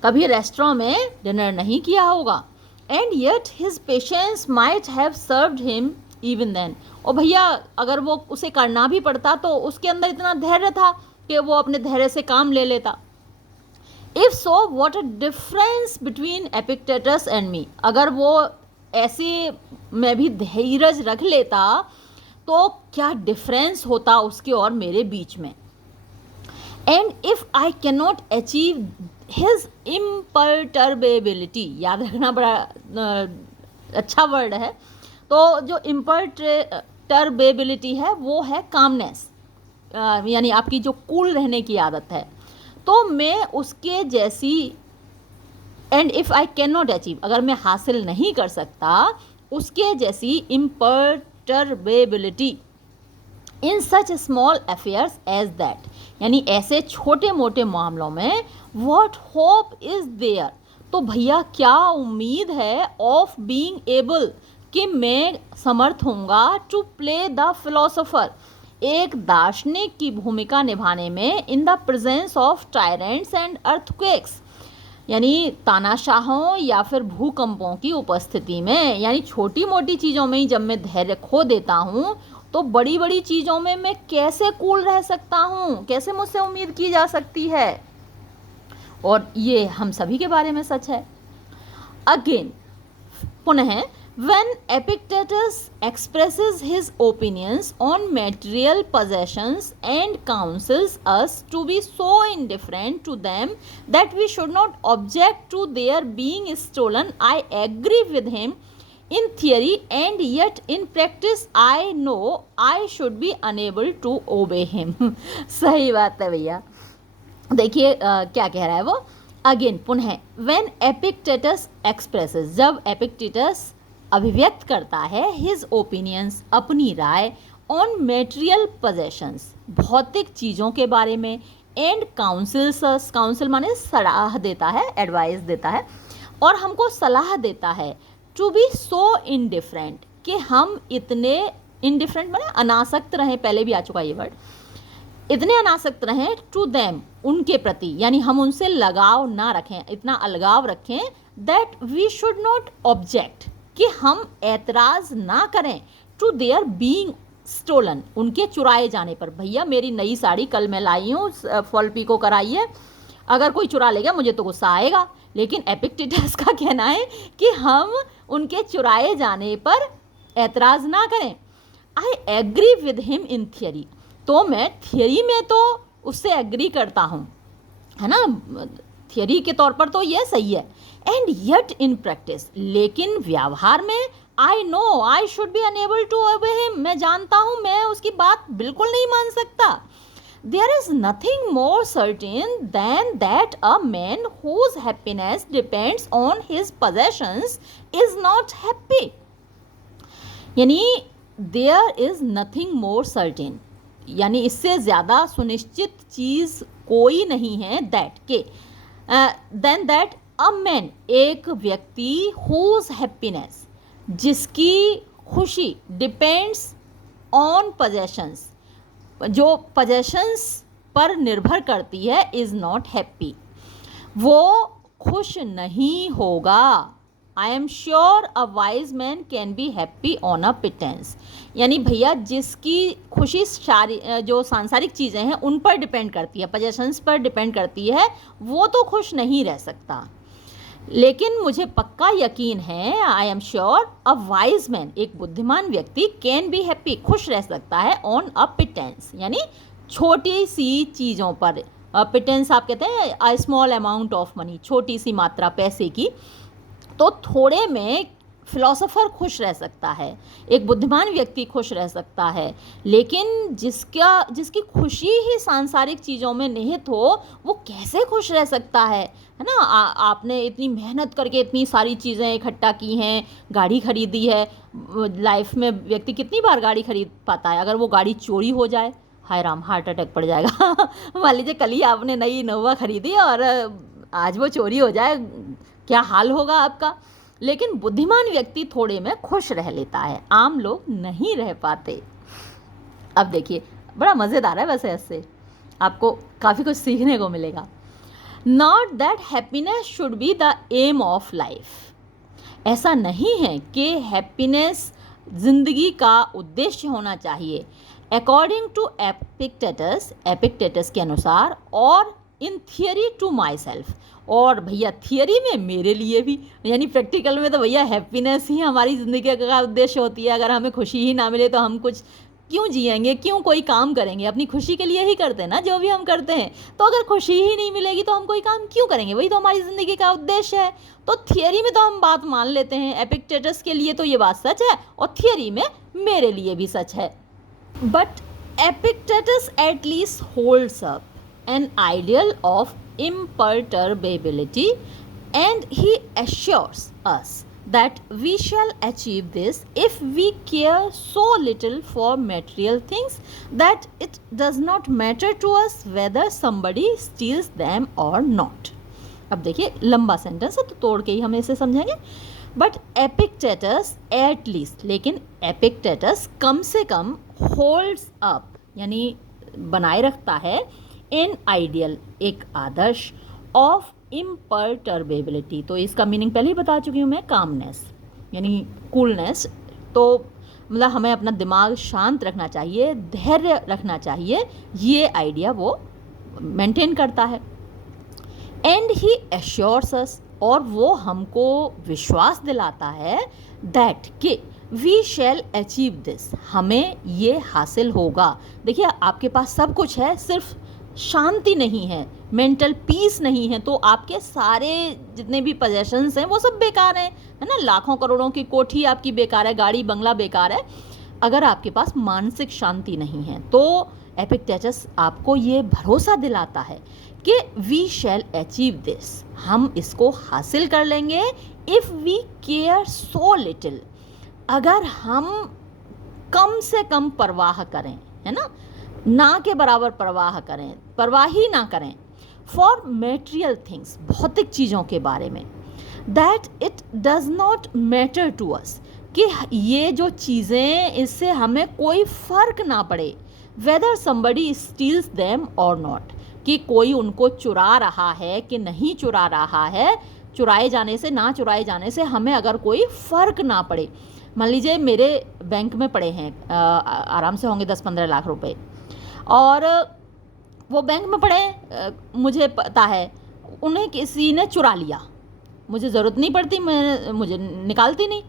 कभी रेस्टोरेंट में डिनर नहीं किया होगा। And yet his patience might have served him even then, और भैया अगर वो उसे करना भी पड़ता तो उसके अंदर इतना धैर्य था कि वो अपने धैर्य से काम ले लेता। If so, what a difference between Epictetus and me, अगर वो ऐसे मैं भी धीरज रख लेता तो क्या डिफरेंस होता उसके और मेरे बीच में। And if I cannot achieve his imperturbability, याद रखना बड़ा अच्छा वर्ड है, तो जो इम्पर्टर्बेबिलिटी है वो है कामनेस, यानी आपकी जो कूल रहने की आदत है, तो मैं उसके जैसी, and if I cannot achieve, अगर मैं हासिल नहीं कर सकता उसके जैसी imperturbability in such small affairs as that, यानी ऐसे छोटे मोटे मामलों में, व्हाट होप इज़ देयर, तो भैया क्या उम्मीद है ऑफ बीइंग एबल, कि मैं समर्थ होऊंगा टू प्ले द फिलोसोफर, एक दार्शनिक की भूमिका निभाने में, in the presence of tyrants and earthquakes, यानी तानाशाहों या फिर भूकंपों की उपस्थिति में। यानी छोटी मोटी चीज़ों में ही जब मैं धैर्य खो देता हूँ तो बड़ी बड़ी चीज़ों में मैं कैसे कूल रह सकता हूँ, कैसे मुझसे उम्मीद की जा सकती है। और ये हम सभी के बारे में सच है। अगेन, पुनः, when Epictetus expresses his opinions on material possessions and counsels us to be so indifferent to them that we should not object to their being stolen, I agree with him in theory, and yet in practice I know I should be unable to obey him. सही बात है भैया। देखिए क्या कह रहा है वो। अगेन, पुनः, when Epictetus expresses, जब एपिक्टेटस अभिव्यक्त करता है हिज ओपिनियंस, अपनी राय, ऑन मेटेरियल पोजेशंस, भौतिक चीज़ों के बारे में, एंड काउंसिल्स, काउंसिल माने सलाह देता है, एडवाइस देता है, और हमको सलाह देता है टू बी सो इनडिफरेंट, कि हम इतने इनडिफरेंट माने अनासक्त रहें, पहले भी आ चुका ये वर्ड, इतने अनासक्त रहें टू देम, उनके प्रति, यानी हम उनसे लगाव ना रखें, इतना अलगाव रखें, that we should not object, कि हम ऐतराज़ ना करें, टू देयर बीइंग स्टोलन, उनके चुराए जाने पर। भैया मेरी नई साड़ी कल मैं लाई हूँ, फॉल पीको कराई है, अगर कोई चुरा लेगा मुझे तो गुस्सा आएगा, लेकिन एपिक्टेटस का कहना है कि हम उनके चुराए जाने पर ऐतराज़ ना करें। I agree with him in theory, तो मैं थियरी में तो उससे एग्री करता हूँ, है ना, थियरी के तौर पर तो ये सही है। एंड येट इन प्रैक्टिस, लेकिन व्यवहार में I know I should be unable to obey him, मैं जानता हूँ मैं उसकी बात बिल्कुल नहीं मान सकता. There is nothing more certain than that a man whose happiness depends on his possessions is not happy. यानी there is nothing more certain, यानी इससे ज़्यादा सुनिश्चित चीज़ कोई नहीं है that के देन दैट अ मैन, एक व्यक्ति whose happiness, जिसकी खुशी डिपेंड्स ऑन possessions, जो possessions पर निर्भर करती है, इज़ नॉट हैप्पी, वो खुश नहीं होगा. I am sure a wise man can be happy on a pittance, यानी भैया जिसकी खुशी जो सांसारिक चीज़ें हैं उन पर डिपेंड करती है, possessions पर डिपेंड करती है, वो तो खुश नहीं रह सकता. लेकिन मुझे पक्का यकीन है, I am sure a wise man, एक बुद्धिमान व्यक्ति, कैन बी हैप्पी, खुश रह सकता है, ऑन अ पिटेंस, यानी छोटी सी चीज़ों पर. पिटेंस आप कहते हैं a small amount of money, छोटी सी मात्रा पैसे की. तो थोड़े में फिलोसोफर खुश रह सकता है, एक बुद्धिमान व्यक्ति खुश रह सकता है, लेकिन जिसकी खुशी ही सांसारिक चीज़ों में निहित हो, वो कैसे खुश रह सकता है ना. आपने इतनी मेहनत करके इतनी सारी चीज़ें इकट्ठा की हैं, गाड़ी खरीदी है. लाइफ में व्यक्ति कितनी बार गाड़ी खरीद पाता है, अगर वो गाड़ी चोरी हो जाए, हाय राम, हार्ट अटैक पड़ जाएगा. मान लीजिए कल ही आपने नई इनोवा खरीदी और आज वो चोरी हो जाए, क्या हाल होगा आपका. लेकिन बुद्धिमान व्यक्ति थोड़े में खुश रह लेता है, आम लोग नहीं रह पाते. अब देखिए बड़ा मज़ेदार है, वैसे इससे आपको काफ़ी कुछ सीखने को मिलेगा. Not that happiness should be the aim of life, ऐसा नहीं है कि हैप्पीनेस जिंदगी का उद्देश्य होना चाहिए. अकॉर्डिंग टू एपिक्टेटस के अनुसार, और in theory to myself, और भैया थियरी में मेरे लिए भी, यानी प्रैक्टिकल में तो भैया हैप्पीनेस ही हमारी ज़िंदगी का उद्देश्य होती है. अगर हमें खुशी ही ना मिले तो हम कुछ क्यों जिएंगे, क्यों कोई काम करेंगे. अपनी खुशी के लिए ही करते हैं ना जो भी हम करते हैं. तो अगर खुशी ही नहीं मिलेगी तो हम कोई काम क्यों करेंगे, वही तो हमारी ज़िंदगी का उद्देश्य है. तो थियरी में तो हम बात मान लेते हैं, एपिक्टेटस के लिए तो ये बात सच है, और थियरी में मेरे लिए भी सच है. But Epictetus at least holds up an ideal of imperturbability, and he assures us that we shall achieve this if we care so little for material things that it does not matter to us whether somebody steals them or not. अब देखिए लंबा sentence है तो तोड़ के ही हम इसे समझेंगे. बट एपिक्टेटस एट लीस्ट, लेकिन एपिक्टेटस कम से कम होल्ड्स अप, यानी बनाए रखता है, इन आइडियल, एक आदर्श, ऑफ इम्पर्टर्बेबिलिटी. तो इसका मीनिंग पहले ही बता चुकी हूँ मैं, कामनेस यानी कूलनेस. तो मतलब हमें अपना दिमाग शांत रखना चाहिए, धैर्य रखना चाहिए, ये आइडिया वो मेंटेन करता है. एंड ही एश्योर्स अस, और वो हमको विश्वास दिलाता है, दैट कि वी शैल अचीव दिस, हमें ये हासिल होगा. देखिए आपके पास सब कुछ है, सिर्फ शांति नहीं है, मेंटल पीस नहीं है, तो आपके सारे जितने भी पोजेशंस हैं वो सब बेकार हैं, है ना. लाखों करोड़ों की कोठी आपकी बेकार है, गाड़ी बंगला बेकार है, अगर आपके पास मानसिक शांति नहीं है. तो एपिक्टेटस आपको ये भरोसा दिलाता है कि वी शैल अचीव दिस, हम इसको हासिल कर लेंगे, if we care so little, अगर हम कम से कम परवाह करें, है ना के बराबर परवाह ही ना करें, फॉर मेटेरियल थिंग्स, भौतिक चीज़ों के बारे में, that it does not matter to us, कि ये जो चीज़ें, इससे हमें कोई फ़र्क ना पड़े, वेदर समबडी स्टील्स देम और नॉट, कि कोई उनको चुरा रहा है कि नहीं चुरा रहा है. चुराए जाने से ना चुराए जाने से हमें अगर कोई फ़र्क ना पड़े. मान लीजिए मेरे बैंक में पड़े हैं आराम से होंगे 10-15 लाख रुपए, और वो बैंक में पड़े, मुझे पता है उन्हें किसी ने चुरा लिया, मुझे ज़रूरत नहीं पड़ती, मुझे निकालती नहीं,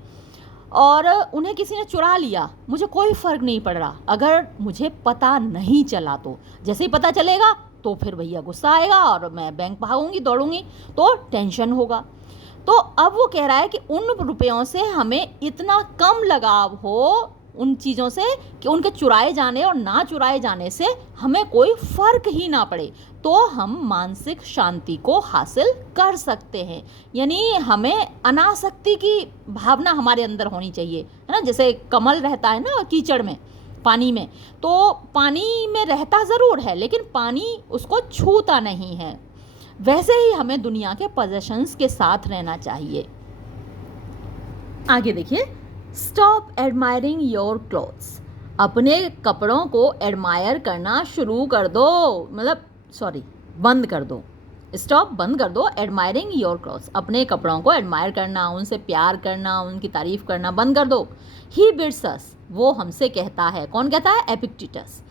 और उन्हें किसी ने चुरा लिया, मुझे कोई फ़र्क नहीं पड़ रहा. अगर मुझे पता नहीं चला तो, जैसे ही पता चलेगा तो फिर भैया गुस्सा आएगा और मैं बैंक भागूंगी, दौड़ूंगी, तो टेंशन होगा. तो अब वो कह रहा है कि उन रुपयों से हमें इतना कम लगाव हो उन चीज़ों से कि उनके चुराए जाने और ना चुराए जाने से हमें कोई फ़र्क ही ना पड़े, तो हम मानसिक शांति को हासिल कर सकते हैं। यानी हमें अनासक्ति की भावना हमारे अंदर होनी चाहिए, है ना। जैसे कमल रहता है ना कीचड़ में, पानी में, तो पानी में रहता ज़रूर है लेकिन पानी उसको छूता नहीं है। वैसे ही हमें दुनिया के पोजेशंस के साथ रहना चाहिए। आगे देखिए, स्टॉप एडमायरिंग योर क्लोथ्स। अपने कपड़ों को एडमायर करना शुरू कर दो, बंद कर दो। स्टॉप, बंद कर दो एडमायरिंग योर क्लोथ्स। अपने कपड़ों को एडमायर करना, उनसे प्यार करना, उनकी तारीफ करना बंद कर दो। ही बिड्स अस, वो हमसे कहता है। कौन कहता है? Epictetus.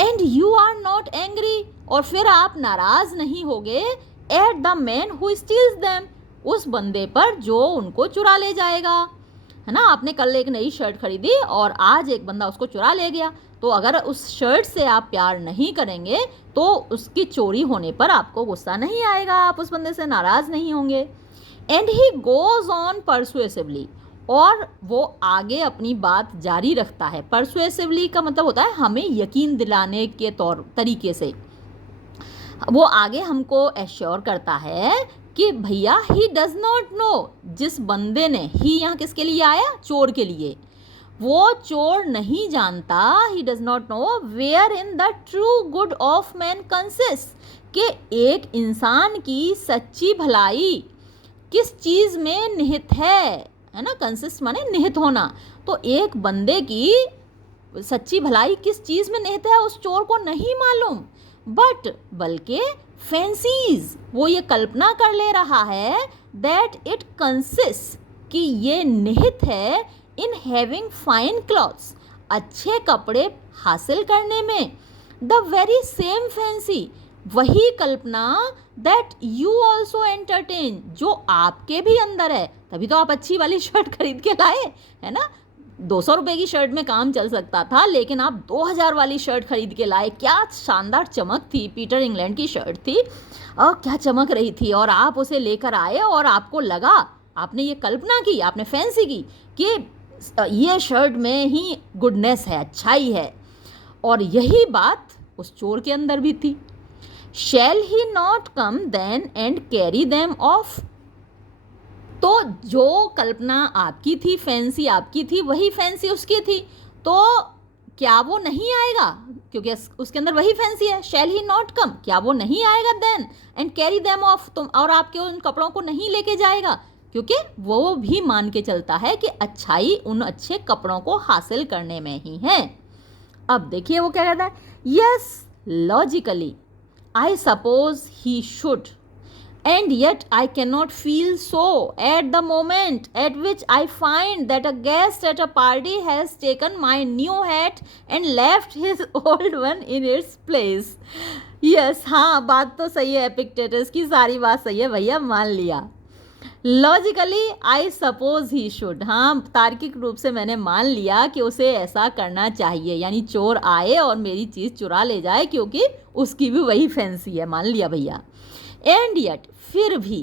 And you are not angry, और फिर आप नाराज नहीं होगे, at the man who steals them, उस बंदे पर जो उनको चुरा ले जाएगा, है ना। आपने कल एक नई शर्ट खरीदी और आज एक बंदा उसको चुरा ले गया, तो अगर उस शर्ट से आप प्यार नहीं करेंगे तो उसकी चोरी होने पर आपको गुस्सा नहीं आएगा, आप उस बंदे से नाराज नहीं होंगे। एंड ही गोज ऑन परसुएसिवली, और वो आगे अपनी बात जारी रखता है। परसुएसिवली का मतलब होता है हमें यकीन दिलाने के तरीके से। वो आगे हमको एश्योर करता है कि भैया ही डज नॉट नो, जिस बंदे ने, ही यहाँ किसके लिए आया? चोर के लिए। वो चोर नहीं जानता, he does not know where in the true good of man consist, कि एक इंसान की सच्ची भलाई किस चीज़ में निहित है ना। कंसिस्ट माने निहित होना। तो एक बंदे की सच्ची भलाई किस चीज़ में निहित है उस चोर को नहीं मालूम, बल्कि फैंसीज, वो ये कल्पना कर ले रहा है दैट इट कंसिस्ट, कि ये निहित है इन हैविंग फाइन क्लॉथ्स, अच्छे कपड़े हासिल करने में। द वेरी सेम फैंसी, वही कल्पना दैट यू ऑल्सो एंटरटेन, जो आपके भी अंदर है। तभी तो आप अच्छी वाली शर्ट खरीद के लाए, है ना। 200 रुपये की शर्ट में काम चल सकता था, लेकिन आप 2000 वाली शर्ट खरीद के लाए। क्या शानदार चमक थी, पीटर इंग्लैंड की शर्ट थी और क्या चमक रही थी, और आप उसे लेकर आए और आपको लगा, आपने ये कल्पना की, आपने फैंसी की कि ये शर्ट में ही गुडनेस है, अच्छाई है। और यही बात उस चोर के अंदर भी थी। Shall he not come then and carry them off, तो जो कल्पना आपकी थी, फैंसी आपकी थी, वही फैंसी उसकी थी, तो क्या वो नहीं आएगा? क्योंकि उसके अंदर वही फैंसी है। शैल ही नॉट कम, क्या वो नहीं आएगा then and carry them off, तुम और आपके उन कपड़ों को नहीं लेके जाएगा? क्योंकि वो भी मान के चलता है कि अच्छाई उन अच्छे कपड़ों को हासिल करने में ही है। अब देखिए वो क्या कहता है, yes logically I suppose he should, and yet I cannot feel so at the moment at which I find that a guest at a party has taken my new hat and left his old one in its place. Yes, हाँ बात तो सही है, Epictetus की सारी बात सही है भैया, मान लिया। Logically I suppose he should, हाँ तार्किक रूप से मैंने मान लिया कि उसे ऐसा करना चाहिए, यानी चोर आए और मेरी चीज़ चुरा ले जाए, क्योंकि उसकी भी वही फैंसी है, मान लिया भैया। एंड येट, फिर भी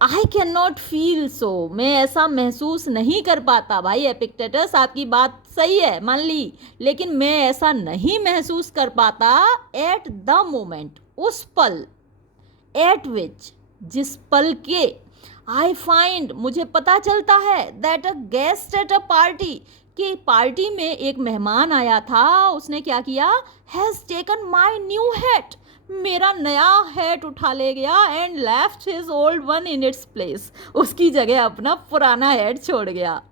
I can not feel so, मैं ऐसा महसूस नहीं कर पाता। भाई एपिक्टेटस आपकी बात सही है, मान ली, लेकिन मैं ऐसा नहीं महसूस कर पाता एट द मोमेंट, उस पल, एट विच, जिस पल के, आई फाइंड, मुझे पता चलता है, that a guest at a party, कि पार्टी में एक मेहमान आया था, उसने क्या किया, has taken my new hat, मेरा नया हैट उठा ले गया, and left his old one in its place, उसकी जगह अपना पुराना हैट छोड़ गया।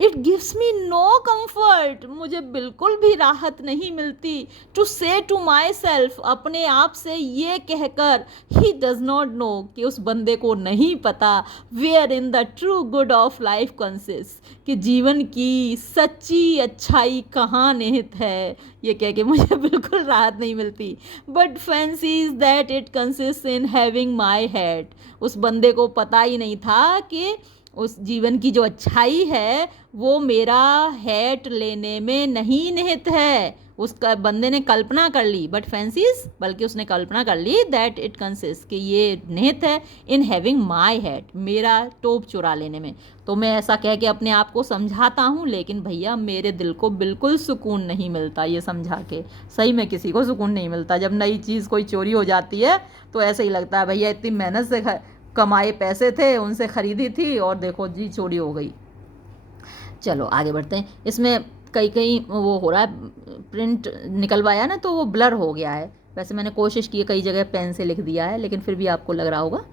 It gives me know comfort, मुझे बिल्कुल भी राहत नहीं मिलती, टू से टू माई सेल्फ, अपने आप से ये कहकर, ही डज नॉट नो, कि उस बंदे को नहीं पता, where in the true good of life consist, कि जीवन की सच्ची अच्छाई कहाँ निहित है। ये कह के मुझे बिल्कुल राहत नहीं मिलती। But fancies that it consist in having my head, उस बंदे को पता ही नहीं था कि उस जीवन की जो अच्छाई है वो मेरा हैट लेने में नहीं निहित है। उसका बंदे ने कल्पना कर ली, बट फैंसीज, बल्कि उसने कल्पना कर ली दैट इट कंसिस्ट, कि ये निहित है इन हैविंग माई हैट, मेरा टोप चुरा लेने में। तो मैं ऐसा कह के अपने आप को समझाता हूँ, लेकिन भैया मेरे दिल को बिल्कुल सुकून नहीं मिलता ये समझा के। सही में किसी को सुकून नहीं मिलता जब नई चीज़ कोई चोरी हो जाती है, तो ऐसे ही लगता है भैया इतनी मेहनत से कमाए पैसे थे, उनसे ख़रीदी थी और देखो जी चोरी हो गई। चलो आगे बढ़ते हैं। इसमें कई वो हो रहा है, प्रिंट निकलवाया ना तो वो ब्लर हो गया है। वैसे मैंने कोशिश की है कई जगह पेन से लिख दिया है, लेकिन फिर भी आपको लग रहा होगा।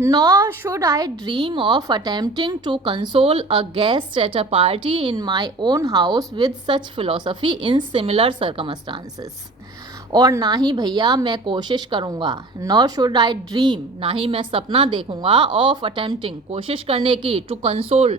Nor should I dream of attempting to console a guest at a party in my own house with such philosophy in similar circumstances. और ना ही भैया मैं कोशिश करूँगा, nor should I dream, ना ही मैं सपना देखूँगा, of attempting, कोशिश करने की, to console,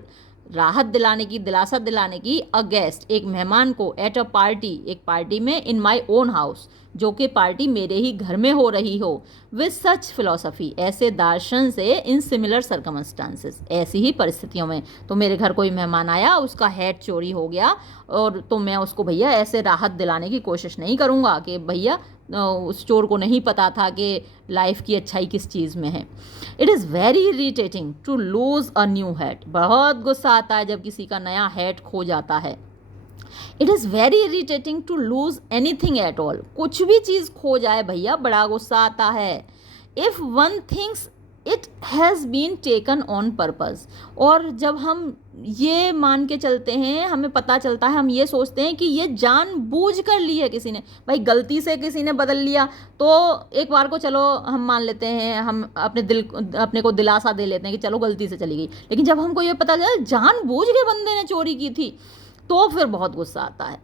राहत दिलाने की, दिलासा दिलाने की, अ गेस्ट, एक मेहमान को, एट अ पार्टी, एक पार्टी में, इन माई ओन हाउस, जो कि पार्टी मेरे ही घर में हो रही हो, विद सच फिलोसफी, ऐसे दार्शन से, इन सिमिलर सर्कमस्टांसेस, ऐसी ही परिस्थितियों में। तो मेरे घर कोई मेहमान आया, उसका हैट चोरी हो गया, और तो मैं उसको भैया ऐसे राहत दिलाने की कोशिश नहीं करूँगा कि भैया उस चोर को नहीं पता था कि लाइफ की अच्छाई किस चीज़ में है। It is very irritating to lose a new hat, बहुत गुस्सा आता है जब किसी का नया हैट खो जाता है। It is very irritating to lose anything at all, कुछ भी चीज़ खो जाए भैया बड़ा गुस्सा आता है। If one things it has been taken on purpose, और जब हम ये मान के चलते हैं, हमें पता चलता है, हम ये सोचते हैं कि ये जानबूझ कर ली है किसी ने, भाई गलती से किसी ने बदल लिया तो एक बार को चलो हम मान लेते हैं, हम अपने को दिलासा दे लेते हैं कि चलो गलती से चली गई। लेकिन जब हमको ये पता चला जानबूझ के बंदे ने चोरी की थी, तो फिर बहुत गुस्सा आता है।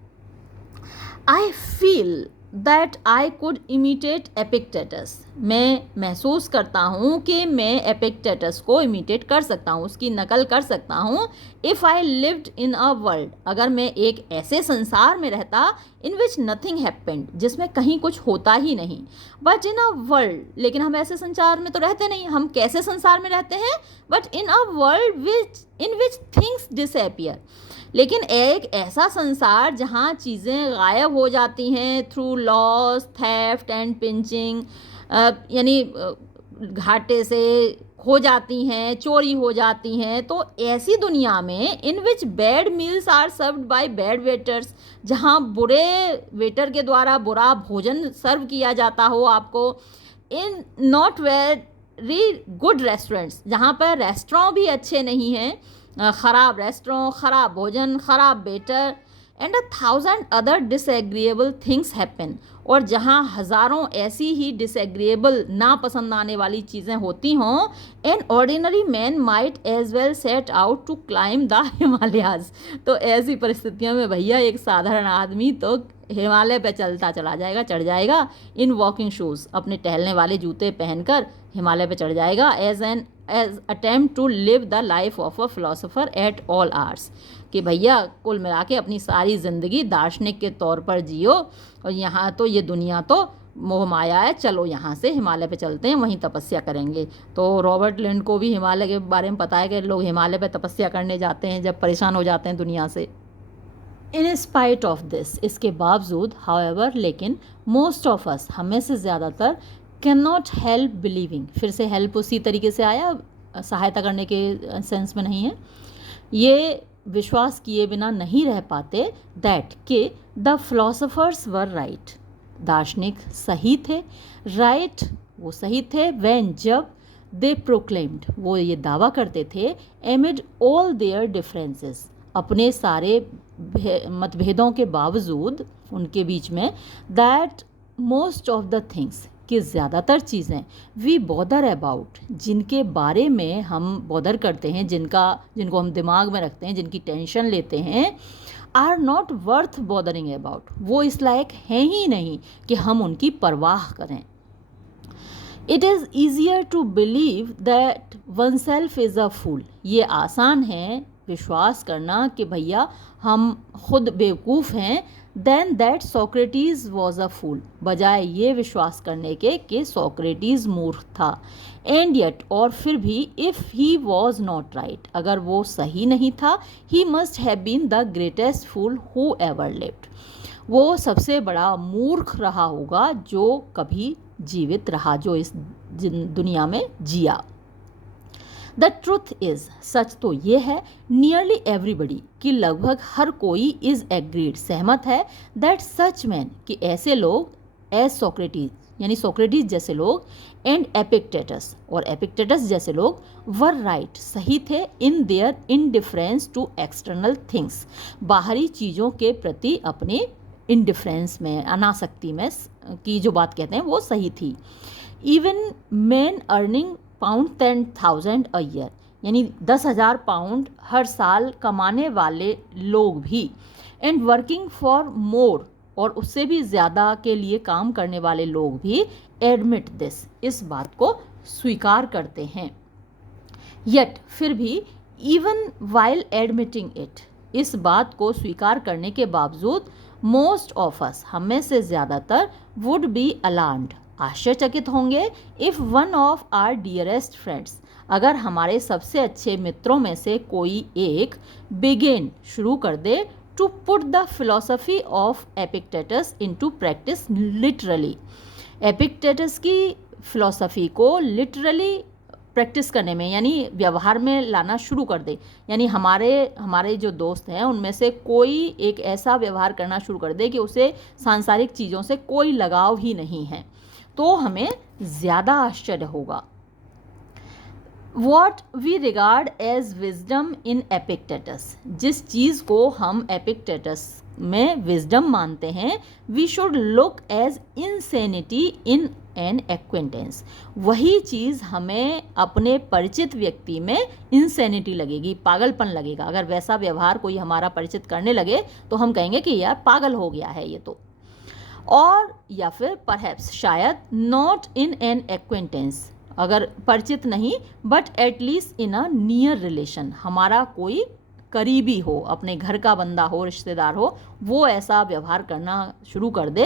I feel that I could imitate Epictetus, मैं महसूस करता हूँ कि मैं एपिक्टेटस को इमिटेट कर सकता हूँ, उसकी नकल कर सकता हूँ। If I lived in a world, अगर मैं एक ऐसे संसार में रहता, इन विच नथिंग हैपेंड, जिसमें कहीं कुछ होता ही नहीं। बट इन अ वर्ल्ड, लेकिन हम ऐसे संसार में तो रहते नहीं। हम कैसे संसार में रहते हैं? But in a world in which things disappear, लेकिन एक ऐसा संसार जहाँ चीज़ें गायब हो जाती हैं through loss, theft and pinching, यानी घाटे से खो जाती हैं, चोरी हो जाती हैं। तो ऐसी दुनिया में, in which bad meals are served by bad waiters, जहाँ बुरे वेटर के द्वारा बुरा भोजन सर्व किया जाता हो आपको। In not very good restaurants, जहाँ पर रेस्टोरेंट भी अच्छे नहीं हैं, ख़राब रेस्टोरेंट, ख़राब भोजन, ख़राब waiter, and 1000 other disagreeable things happen, और जहाँ हज़ारों ऐसी ही डिसएग्रीएबल, ना पसंद आने वाली चीज़ें होती हों, an ordinary man might as well set out to climb the Himalayas. तो ऐसी परिस्थितियों में भैया एक साधारण आदमी तो हिमालय पे चलता चला जाएगा, चढ़ जाएगा, इन वॉकिंग शूज़, अपने टहलने वाले जूते पहनकर हिमालय पे चढ़ जाएगा, as attempt to live the life of a philosopher at all hours, कि भैया कुल मिला के अपनी सारी ज़िंदगी दार्शनिक के तौर पर जियो, और यहाँ तो ये दुनिया तो मोह माया है, चलो यहाँ से हिमालय पे चलते हैं, वहीं तपस्या करेंगे। तो रॉबर्ट लिंड को भी हिमालय के बारे में पता है कि लोग हिमालय पे तपस्या करने जाते हैं जब परेशान हो जाते हैं दुनिया से। इन स्पाइट ऑफ दिस, इसके बावजूद, हाउएवर, लेकिन मोस्ट ऑफ अस, हमें से ज़्यादातर, कैन नॉट हेल्प बिलीविंग, फिर से हेल्प उसी तरीके से आया, सहायता करने के सेंस में नहीं है, ये विश्वास किए बिना नहीं रह पाते दैट कि द फिलोसोफर्स वर राइट, दार्शनिक सही थे, राइट वो सही थे, व्हेन जब दे प्रोक्लेम्ड, वो ये दावा करते थे, एमिड ऑल देयर डिफरेंसेस, अपने सारे मतभेदों के बावजूद उनके बीच में, that most of the things, कि ज़्यादातर चीज़ें, वी बॉदर अबाउट, जिनके बारे में हम बॉदर करते हैं, जिनको हम दिमाग में रखते हैं, जिनकी टेंशन लेते हैं, are not worth bothering about, वो इस लायक हैं ही नहीं कि हम उनकी परवाह करें। It is easier to believe that oneself is a fool, ये आसान है विश्वास करना कि भैया हम खुद बेवकूफ़ हैं, than that Socrates was a fool, बजाय ये विश्वास करने के कि सोक्रेटिस मूर्ख था। एंड येट, और फिर भी, if he was not right, अगर वो सही नहीं था, he must have been the greatest fool who ever lived, वो सबसे बड़ा मूर्ख रहा होगा जो कभी जीवित रहा, जो इस दुनिया में जिया। द ट्रूथ इज़, सच तो ये है, नियरली एवरीबडी, कि लगभग हर कोई इज़ एग्रीड, सहमत है, दैट सच मैन, कि ऐसे लोग, एज सोक्रेटिस, यानी सोक्रेटिस जैसे लोग, एंड एपिक्टेटस, और एपिक्टेटस जैसे लोग, वर राइट, सही थे, in their indifference to external things, बाहरी चीज़ों के प्रति अपने इनडिफरेंस में, अनासक्ति में की जो बात कहते हैं वो सही थी। Even man earning £10,000 a year, यानी 10,000 पाउंड हर साल कमाने वाले लोग भी, एंड वर्किंग फॉर मोर, और उससे भी ज़्यादा के लिए काम करने वाले लोग भी, एडमिट दिस, इस बात को स्वीकार करते हैं। यट, फिर भी, इवन वाइल एडमिटिंग इट, इस बात को स्वीकार करने के बावजूद, मोस्ट ऑफ अस, हम में से ज़्यादातर, वुड बी अलार्म्ड, आश्चर्यचकित होंगे, if one of our dearest friends, अगर हमारे सबसे अच्छे मित्रों में से कोई एक, बिगिन, शुरू कर दे, to put the philosophy of Epictetus into practice literally, Epictetus की फिलोसफी को लिटरली प्रैक्टिस करने में, यानी व्यवहार में लाना शुरू कर दे, यानी हमारे जो दोस्त हैं उनमें से कोई एक ऐसा व्यवहार करना शुरू कर दे कि उसे सांसारिक चीज़ों से कोई लगाव ही नहीं है, तो हमें ज़्यादा आश्चर्य होगा। What we regard as wisdom in Epictetus, जिस चीज़ को हम एपिक्टेटस में विजडम मानते हैं, we should look as insanity in an acquaintance, वही चीज़ हमें अपने परिचित व्यक्ति में इंसेनिटी लगेगी, पागलपन लगेगा। अगर वैसा व्यवहार कोई हमारा परिचित करने लगे तो हम कहेंगे कि यार पागल हो गया है ये तो। और या फिर परहैप्स, शायद, नॉट इन एन एक्वेंटेंस, अगर परिचित नहीं, but at least in a near relation, हमारा कोई करीबी हो, अपने घर का बंदा हो, रिश्तेदार हो, वो ऐसा व्यवहार करना शुरू कर दे,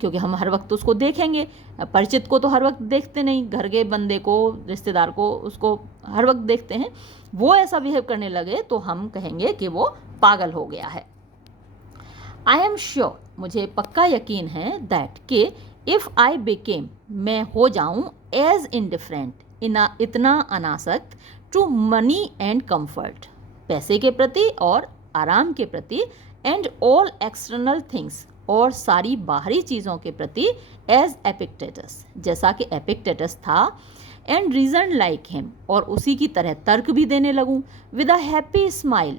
क्योंकि हम हर वक्त उसको देखेंगे, परिचित को तो हर वक्त देखते नहीं, घर के बंदे को, रिश्तेदार को, उसको हर वक्त देखते हैं, वो ऐसा बिहेव करने लगे तो हम कहेंगे कि वो पागल हो गया है। आई एम श्योर, मुझे पक्का यकीन है, दैट कि इफ़ आई बिकेम, मैं हो जाऊँ, एज इनडिफरेंट, इतना अनासक्त, टू मनी एंड कम्फर्ट, पैसे के प्रति और आराम के प्रति, एंड ऑल एक्सटर्नल थिंग्स, और सारी बाहरी चीज़ों के प्रति, एज एपिक्टेटस, जैसा कि एपिक्टेटस था, एंड रीजन लाइक हिम, और उसी की तरह तर्क भी देने लगूँ, विद अ हैप्पी स्माइल,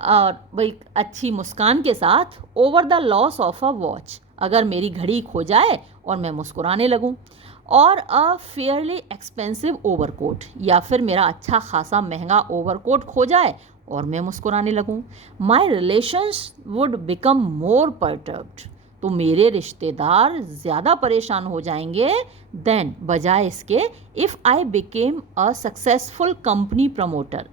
और भाई अच्छी मुस्कान के साथ, over the loss of a watch, अगर मेरी घड़ी खो जाए और मैं मुस्कुराने लगूँ, और अ फेयरली एक्सपेंसिव ओवरकोट, या फिर मेरा अच्छा खासा महंगा ओवरकोट खो जाए और मैं मुस्कुराने लगूँ, my relations would become more perturbed, तो मेरे रिश्तेदार ज़्यादा परेशान हो जाएंगे, देन, बजाय इसके, if I became a successful company promoter,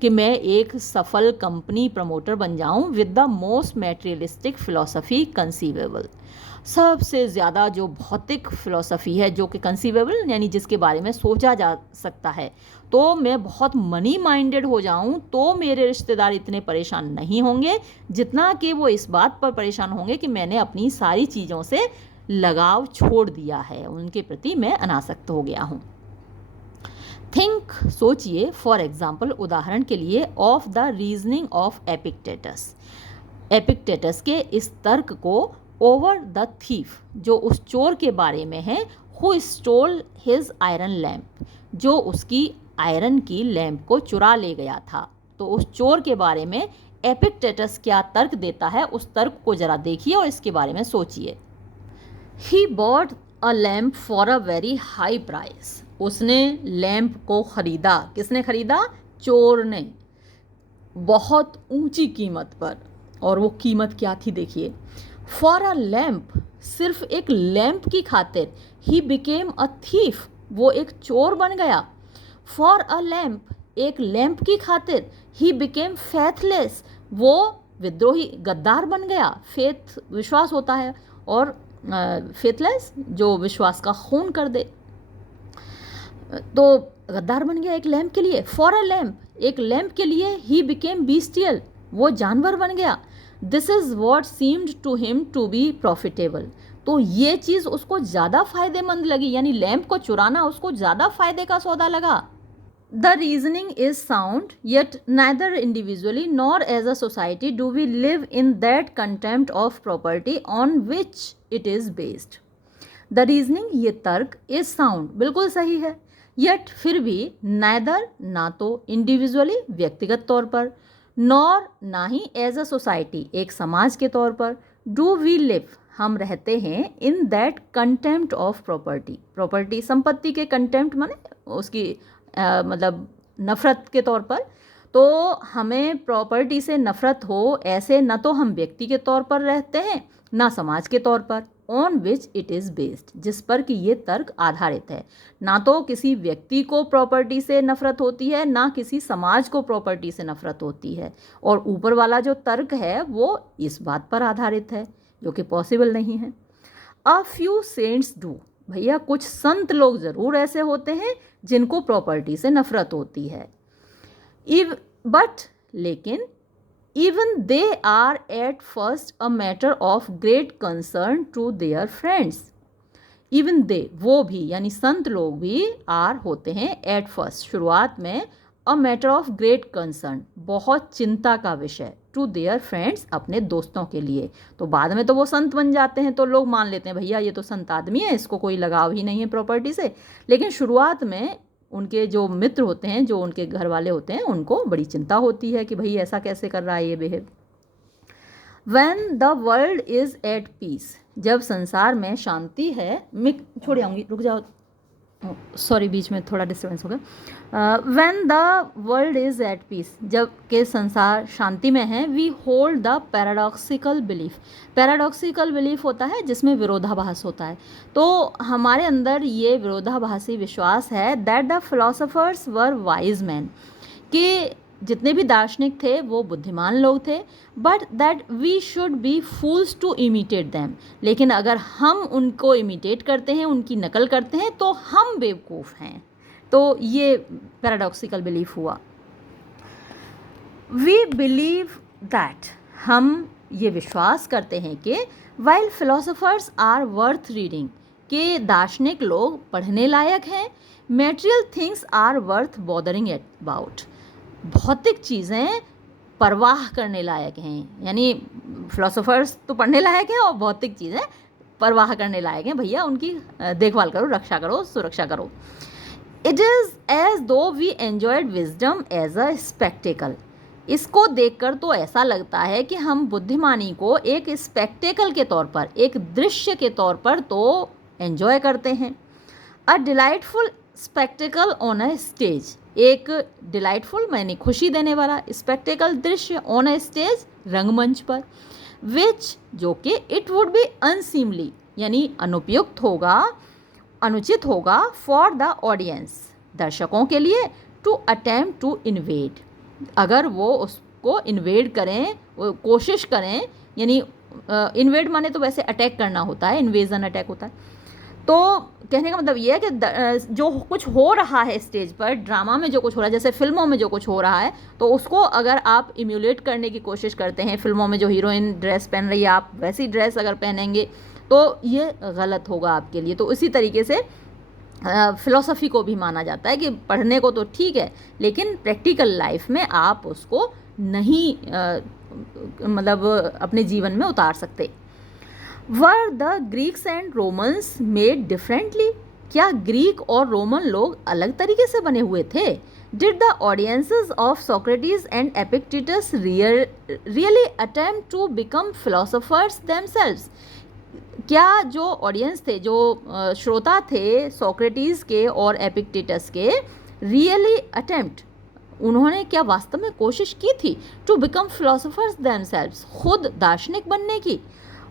कि मैं एक सफल कंपनी प्रमोटर बन जाऊं, with the most materialistic philosophy conceivable, सबसे ज़्यादा जो भौतिक फिलॉसफी है, जो कि कंसीवेबल यानी जिसके बारे में सोचा जा सकता है, तो मैं बहुत मनी माइंडेड हो जाऊं, तो मेरे रिश्तेदार इतने परेशान नहीं होंगे जितना कि वो इस बात पर परेशान होंगे कि मैंने अपनी सारी चीज़ों से लगाव छोड़ दिया है, उनके प्रति मैं अनासक्त हो गया हूँ। थिंक, सोचिए, फॉर एग्जाम्पल, उदाहरण के लिए, of the reasoning of Epictetus, Epictetus के इस तर्क को, ओवर द थीफ, जो उस चोर के बारे में है, who stole his iron lamp, जो उसकी आयरन की लैम्प को चुरा ले गया था, तो उस चोर के बारे में एपिक्टेटस क्या तर्क देता है, उस तर्क को जरा देखिए और इसके बारे में सोचिए। He bought a lamp for a very high price, उसने लैम्प को खरीदा, किसने खरीदा? चोर ने, बहुत ऊंची कीमत पर, और वो कीमत क्या थी देखिए, फॉर अ लैम्प, सिर्फ एक लैम्प की खातिर, ही बिकेम अ थीफ, वो एक चोर बन गया, फॉर अ लैम्प, एक लैम्प की खातिर, ही बिकेम फेथलेस, वो विद्रोही गद्दार बन गया, फेथ विश्वास होता है, और फेथलेस जो विश्वास का खून कर दे, तो गद्दार बन गया एक लैंप के लिए, फॉर अ लैंप, एक लैंप के लिए ही बिकेम बीस्टियल, वो जानवर बन गया। This is what seemed to him to be profitable, तो ये चीज़ उसको ज़्यादा फायदेमंद लगी, यानी लैंप को चुराना उसको ज़्यादा फायदे का सौदा लगा। The reasoning is sound, yet neither individually nor as a society do we live in that contempt of property on which it is based. The reasoning, ये तर्क, is sound, बिल्कुल सही है, yet फिर भी neither, ना तो individually, व्यक्तिगत तौर पर, nor, ना ही as a society, एक समाज के तौर पर, do we live, हम रहते हैं in that contempt of property. property संपत्ति के contempt माने उसकी मतलब नफ़रत के तौर पर, तो हमें प्रॉपर्टी से नफ़रत हो ऐसे न तो हम व्यक्ति के तौर पर रहते हैं ना समाज के तौर पर, on which it is based, जिस पर कि ये तर्क आधारित है। ना तो किसी व्यक्ति को प्रॉपर्टी से नफ़रत होती है, ना किसी समाज को प्रॉपर्टी से नफ़रत होती है, और ऊपर वाला जो तर्क है वो इस बात पर आधारित है, जो कि पॉसिबल नहीं है। अ फ्यू सेंट्स डू, भैया कुछ संत लोग ज़रूर ऐसे होते हैं जिनको प्रॉपर्टी से नफ़रत होती है, बट लेकिन even they are at first a matter of great concern to their friends. Even they, वो भी यानी संत लोग भी, आर होते हैं एट फर्स्ट, शुरुआत में, अ मैटर ऑफ ग्रेट कंसर्न, बहुत चिंता का विषय, टू देयर फ्रेंड्स, अपने दोस्तों के लिए। तो बाद में तो वो संत बन जाते हैं, तो लोग मान लेते हैं भैया ये तो संत आदमी है, इसको कोई लगाव ही नहीं है प्रॉपर्टी से, लेकिन शुरुआत में उनके जो मित्र होते हैं, जो उनके घर वाले होते हैं, उनको बड़ी चिंता होती है कि भाई ऐसा कैसे कर रहा है ये behave. When the world is at peace, जब संसार में शांति है, मैं छोड़ आऊँगी, रुक जाओ, सॉरी बीच में थोड़ा डिस्टर्बेंस हो गया। When the world is at peace, जब के संसार शांति में है, we hold the paradoxical belief, paradoxical belief होता है जिसमें विरोधाभास होता है, तो हमारे अंदर ये विरोधाभासी विश्वास है that the philosophers were wise man, कि जितने भी दार्शनिक थे वो बुद्धिमान लोग थे, but that we should be fools to imitate them, लेकिन अगर हम उनको इमिटेट करते हैं, उनकी नकल करते हैं, तो हम बेवकूफ़ हैं। तो ये पैराडॉक्सिकल बिलीफ हुआ। वी बिलीव दैट, हम ये विश्वास करते हैं कि while philosophers are worth reading, के दार्शनिक लोग पढ़ने लायक हैं, material things are worth bothering about, भौतिक चीज़ें परवाह करने लायक हैं, यानी फिलोसोफर्स तो पढ़ने लायक हैं और भौतिक चीज़ें परवाह करने लायक हैं, भैया उनकी देखभाल करो, रक्षा करो, सुरक्षा करो। It is as though we enjoyed wisdom as a spectacle, इसको देखकर तो ऐसा लगता है कि हम बुद्धिमानी को एक स्पेक्टेकल के तौर पर, एक दृश्य के तौर पर तो एन्जॉय करते हैं। अ delightful spectacle on a stage, एक डिलाइटफुल माने खुशी देने वाला स्पेक्टेकल, दृश्य, ऑन अ स्टेज, रंगमंच पर, विच, जो कि इट वुड बी अनसीमली, यानी अनुपयुक्त होगा, अनुचित होगा, फॉर द ऑडियंस, दर्शकों के लिए, टू अटेम्प्ट टू इन्वेड, अगर वो उसको इन्वेड करें, कोशिश करें, यानी इन्वेड माने तो वैसे अटैक करना होता है, इन्वेजन अटैक होता है, तो कहने का मतलब ये है कि जो कुछ हो रहा है स्टेज पर, ड्रामा में जो कुछ हो रहा है, जैसे फिल्मों में जो कुछ हो रहा है, तो उसको अगर आप इम्यूलेट करने की कोशिश करते हैं, फिल्मों में जो हीरोइन ड्रेस पहन रही है, आप वैसी ड्रेस अगर पहनेंगे तो ये गलत होगा आपके लिए। तो इसी तरीके से फ़िलॉसफी को भी माना जाता है कि पढ़ने को तो ठीक है, लेकिन प्रैक्टिकल लाइफ में आप उसको नहीं मतलब अपने जीवन में उतार सकते। Were the Greeks and Romans made differently, क्या ग्रीक और रोमन लोग अलग तरीके से बने हुए थे? Did the audiences of Socrates and Epictetus really attempt to become philosophers themselves, क्या जो ऑडियंस थे, जो श्रोता थे सोक्रेटिस के और एपिक्टेटस के, रियली अटेम्प्ट, उन्होंने क्या वास्तव में कोशिश की थी, टू बिकम फिलोसोफर्स देमसेल्व्स, खुद दार्शनिक बनने की,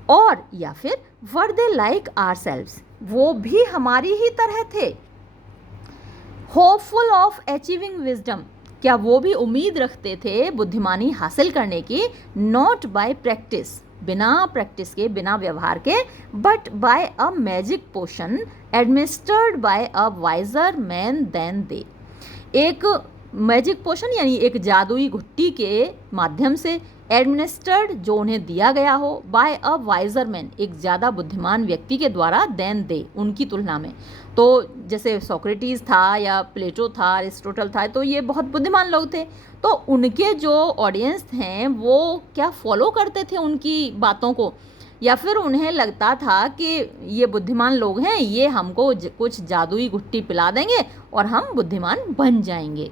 और या फिर वर दे लाइक आवरसेल्व्स, वो भी हमारी ही तरह थे, होपफुल ऑफ अचीविंग विजडम, क्या वो भी उम्मीद रखते थे बुद्धिमानी हासिल करने की? नॉट बाय प्रैक्टिस, बिना प्रैक्टिस के, बिना व्यवहार के, but by a magic potion administered by a wiser man than they. एक मैजिक पोशन यानी एक जादुई घुट्टी के माध्यम से, एडमिनिस्टर्ड जो उन्हें दिया गया हो, बाय अ वाइजर मैन एक ज़्यादा बुद्धिमान व्यक्ति के द्वारा, देन दे उनकी तुलना में। तो जैसे सोक्रेटिस था या प्लेटो था, अरिस्टोटल था, तो ये बहुत बुद्धिमान लोग थे। तो उनके जो ऑडियंस हैं वो क्या फॉलो करते थे उनकी बातों को, या फिर उन्हें लगता था कि ये बुद्धिमान लोग हैं, ये हमको कुछ जादुई गुट्टी पिला देंगे और हम बुद्धिमान बन जाएंगे।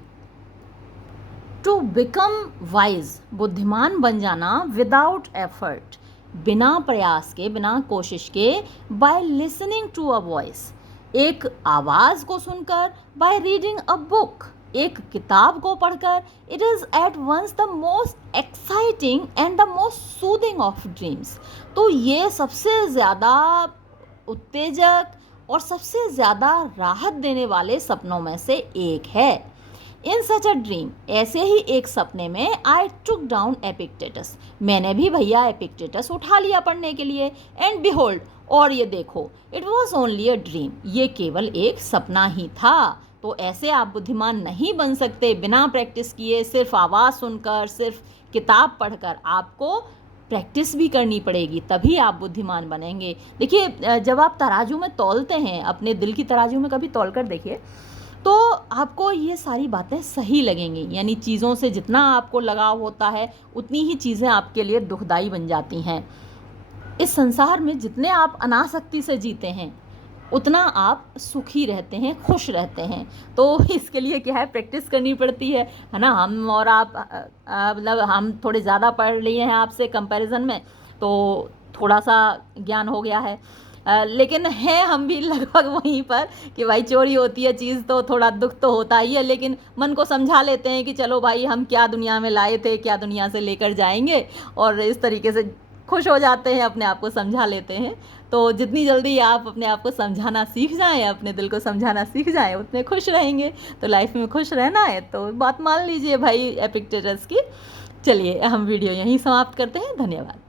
टू बिकम वाइज, बुद्धिमान बन जाना, विदाउट एफर्ट, बिना प्रयास के, बिना कोशिश के, by listening to a voice, एक आवाज़ को सुनकर, बाय रीडिंग अ बुक, एक किताब को पढ़कर, it is at once the most exciting and the most soothing of dreams. तो ये सबसे ज़्यादा उत्तेजक और सबसे ज़्यादा राहत देने वाले सपनों में से एक है। इन सच अ ड्रीम, ऐसे ही एक सपने में, आई टुक डाउन एपिक्टेटस, मैंने भी भैया एपिक्टेटस उठा लिया पढ़ने के लिए, एंड बिहोल्ड, और ये देखो, it was only a dream, ये केवल एक सपना ही था। तो ऐसे आप बुद्धिमान नहीं बन सकते बिना प्रैक्टिस किए, सिर्फ आवाज़ सुनकर, सिर्फ किताब पढ़कर। आपको प्रैक्टिस भी करनी पड़ेगी, तभी आप बुद्धिमान बनेंगे। देखिए, जब आप तराजू में तौलते हैं, अपने दिल की तराजू में कभी तौल कर देखिए, तो आपको ये सारी बातें सही लगेंगी। यानी चीज़ों से जितना आपको लगाव होता है, उतनी ही चीज़ें आपके लिए दुखदाई बन जाती हैं। इस संसार में जितने आप अनासक्ति से जीते हैं, उतना आप सुखी रहते हैं, खुश रहते हैं। तो इसके लिए क्या है, प्रैक्टिस करनी पड़ती है ना। हम और आप मतलब हम थोड़े ज़्यादा पढ़ लिए हैं आपसे कंपैरिजन में, तो थोड़ा सा ज्ञान हो गया है, लेकिन है हम भी लगभग वहीं पर कि भाई चोरी होती है चीज़ तो थोड़ा दुख तो होता ही है, लेकिन मन को समझा लेते हैं कि चलो भाई हम क्या दुनिया में लाए थे, क्या दुनिया से लेकर जाएंगे, और इस तरीके से खुश हो जाते हैं, अपने आप को समझा लेते हैं। तो जितनी जल्दी आप अपने आप को समझाना सीख जाएं, अपने दिल को समझाना सीख जाएं, उतने खुश रहेंगे। तो लाइफ में खुश रहना है तो बात मान लीजिए भाई एपिक्टेटस की। चलिए हम वीडियो यहीं समाप्त करते हैं। धन्यवाद।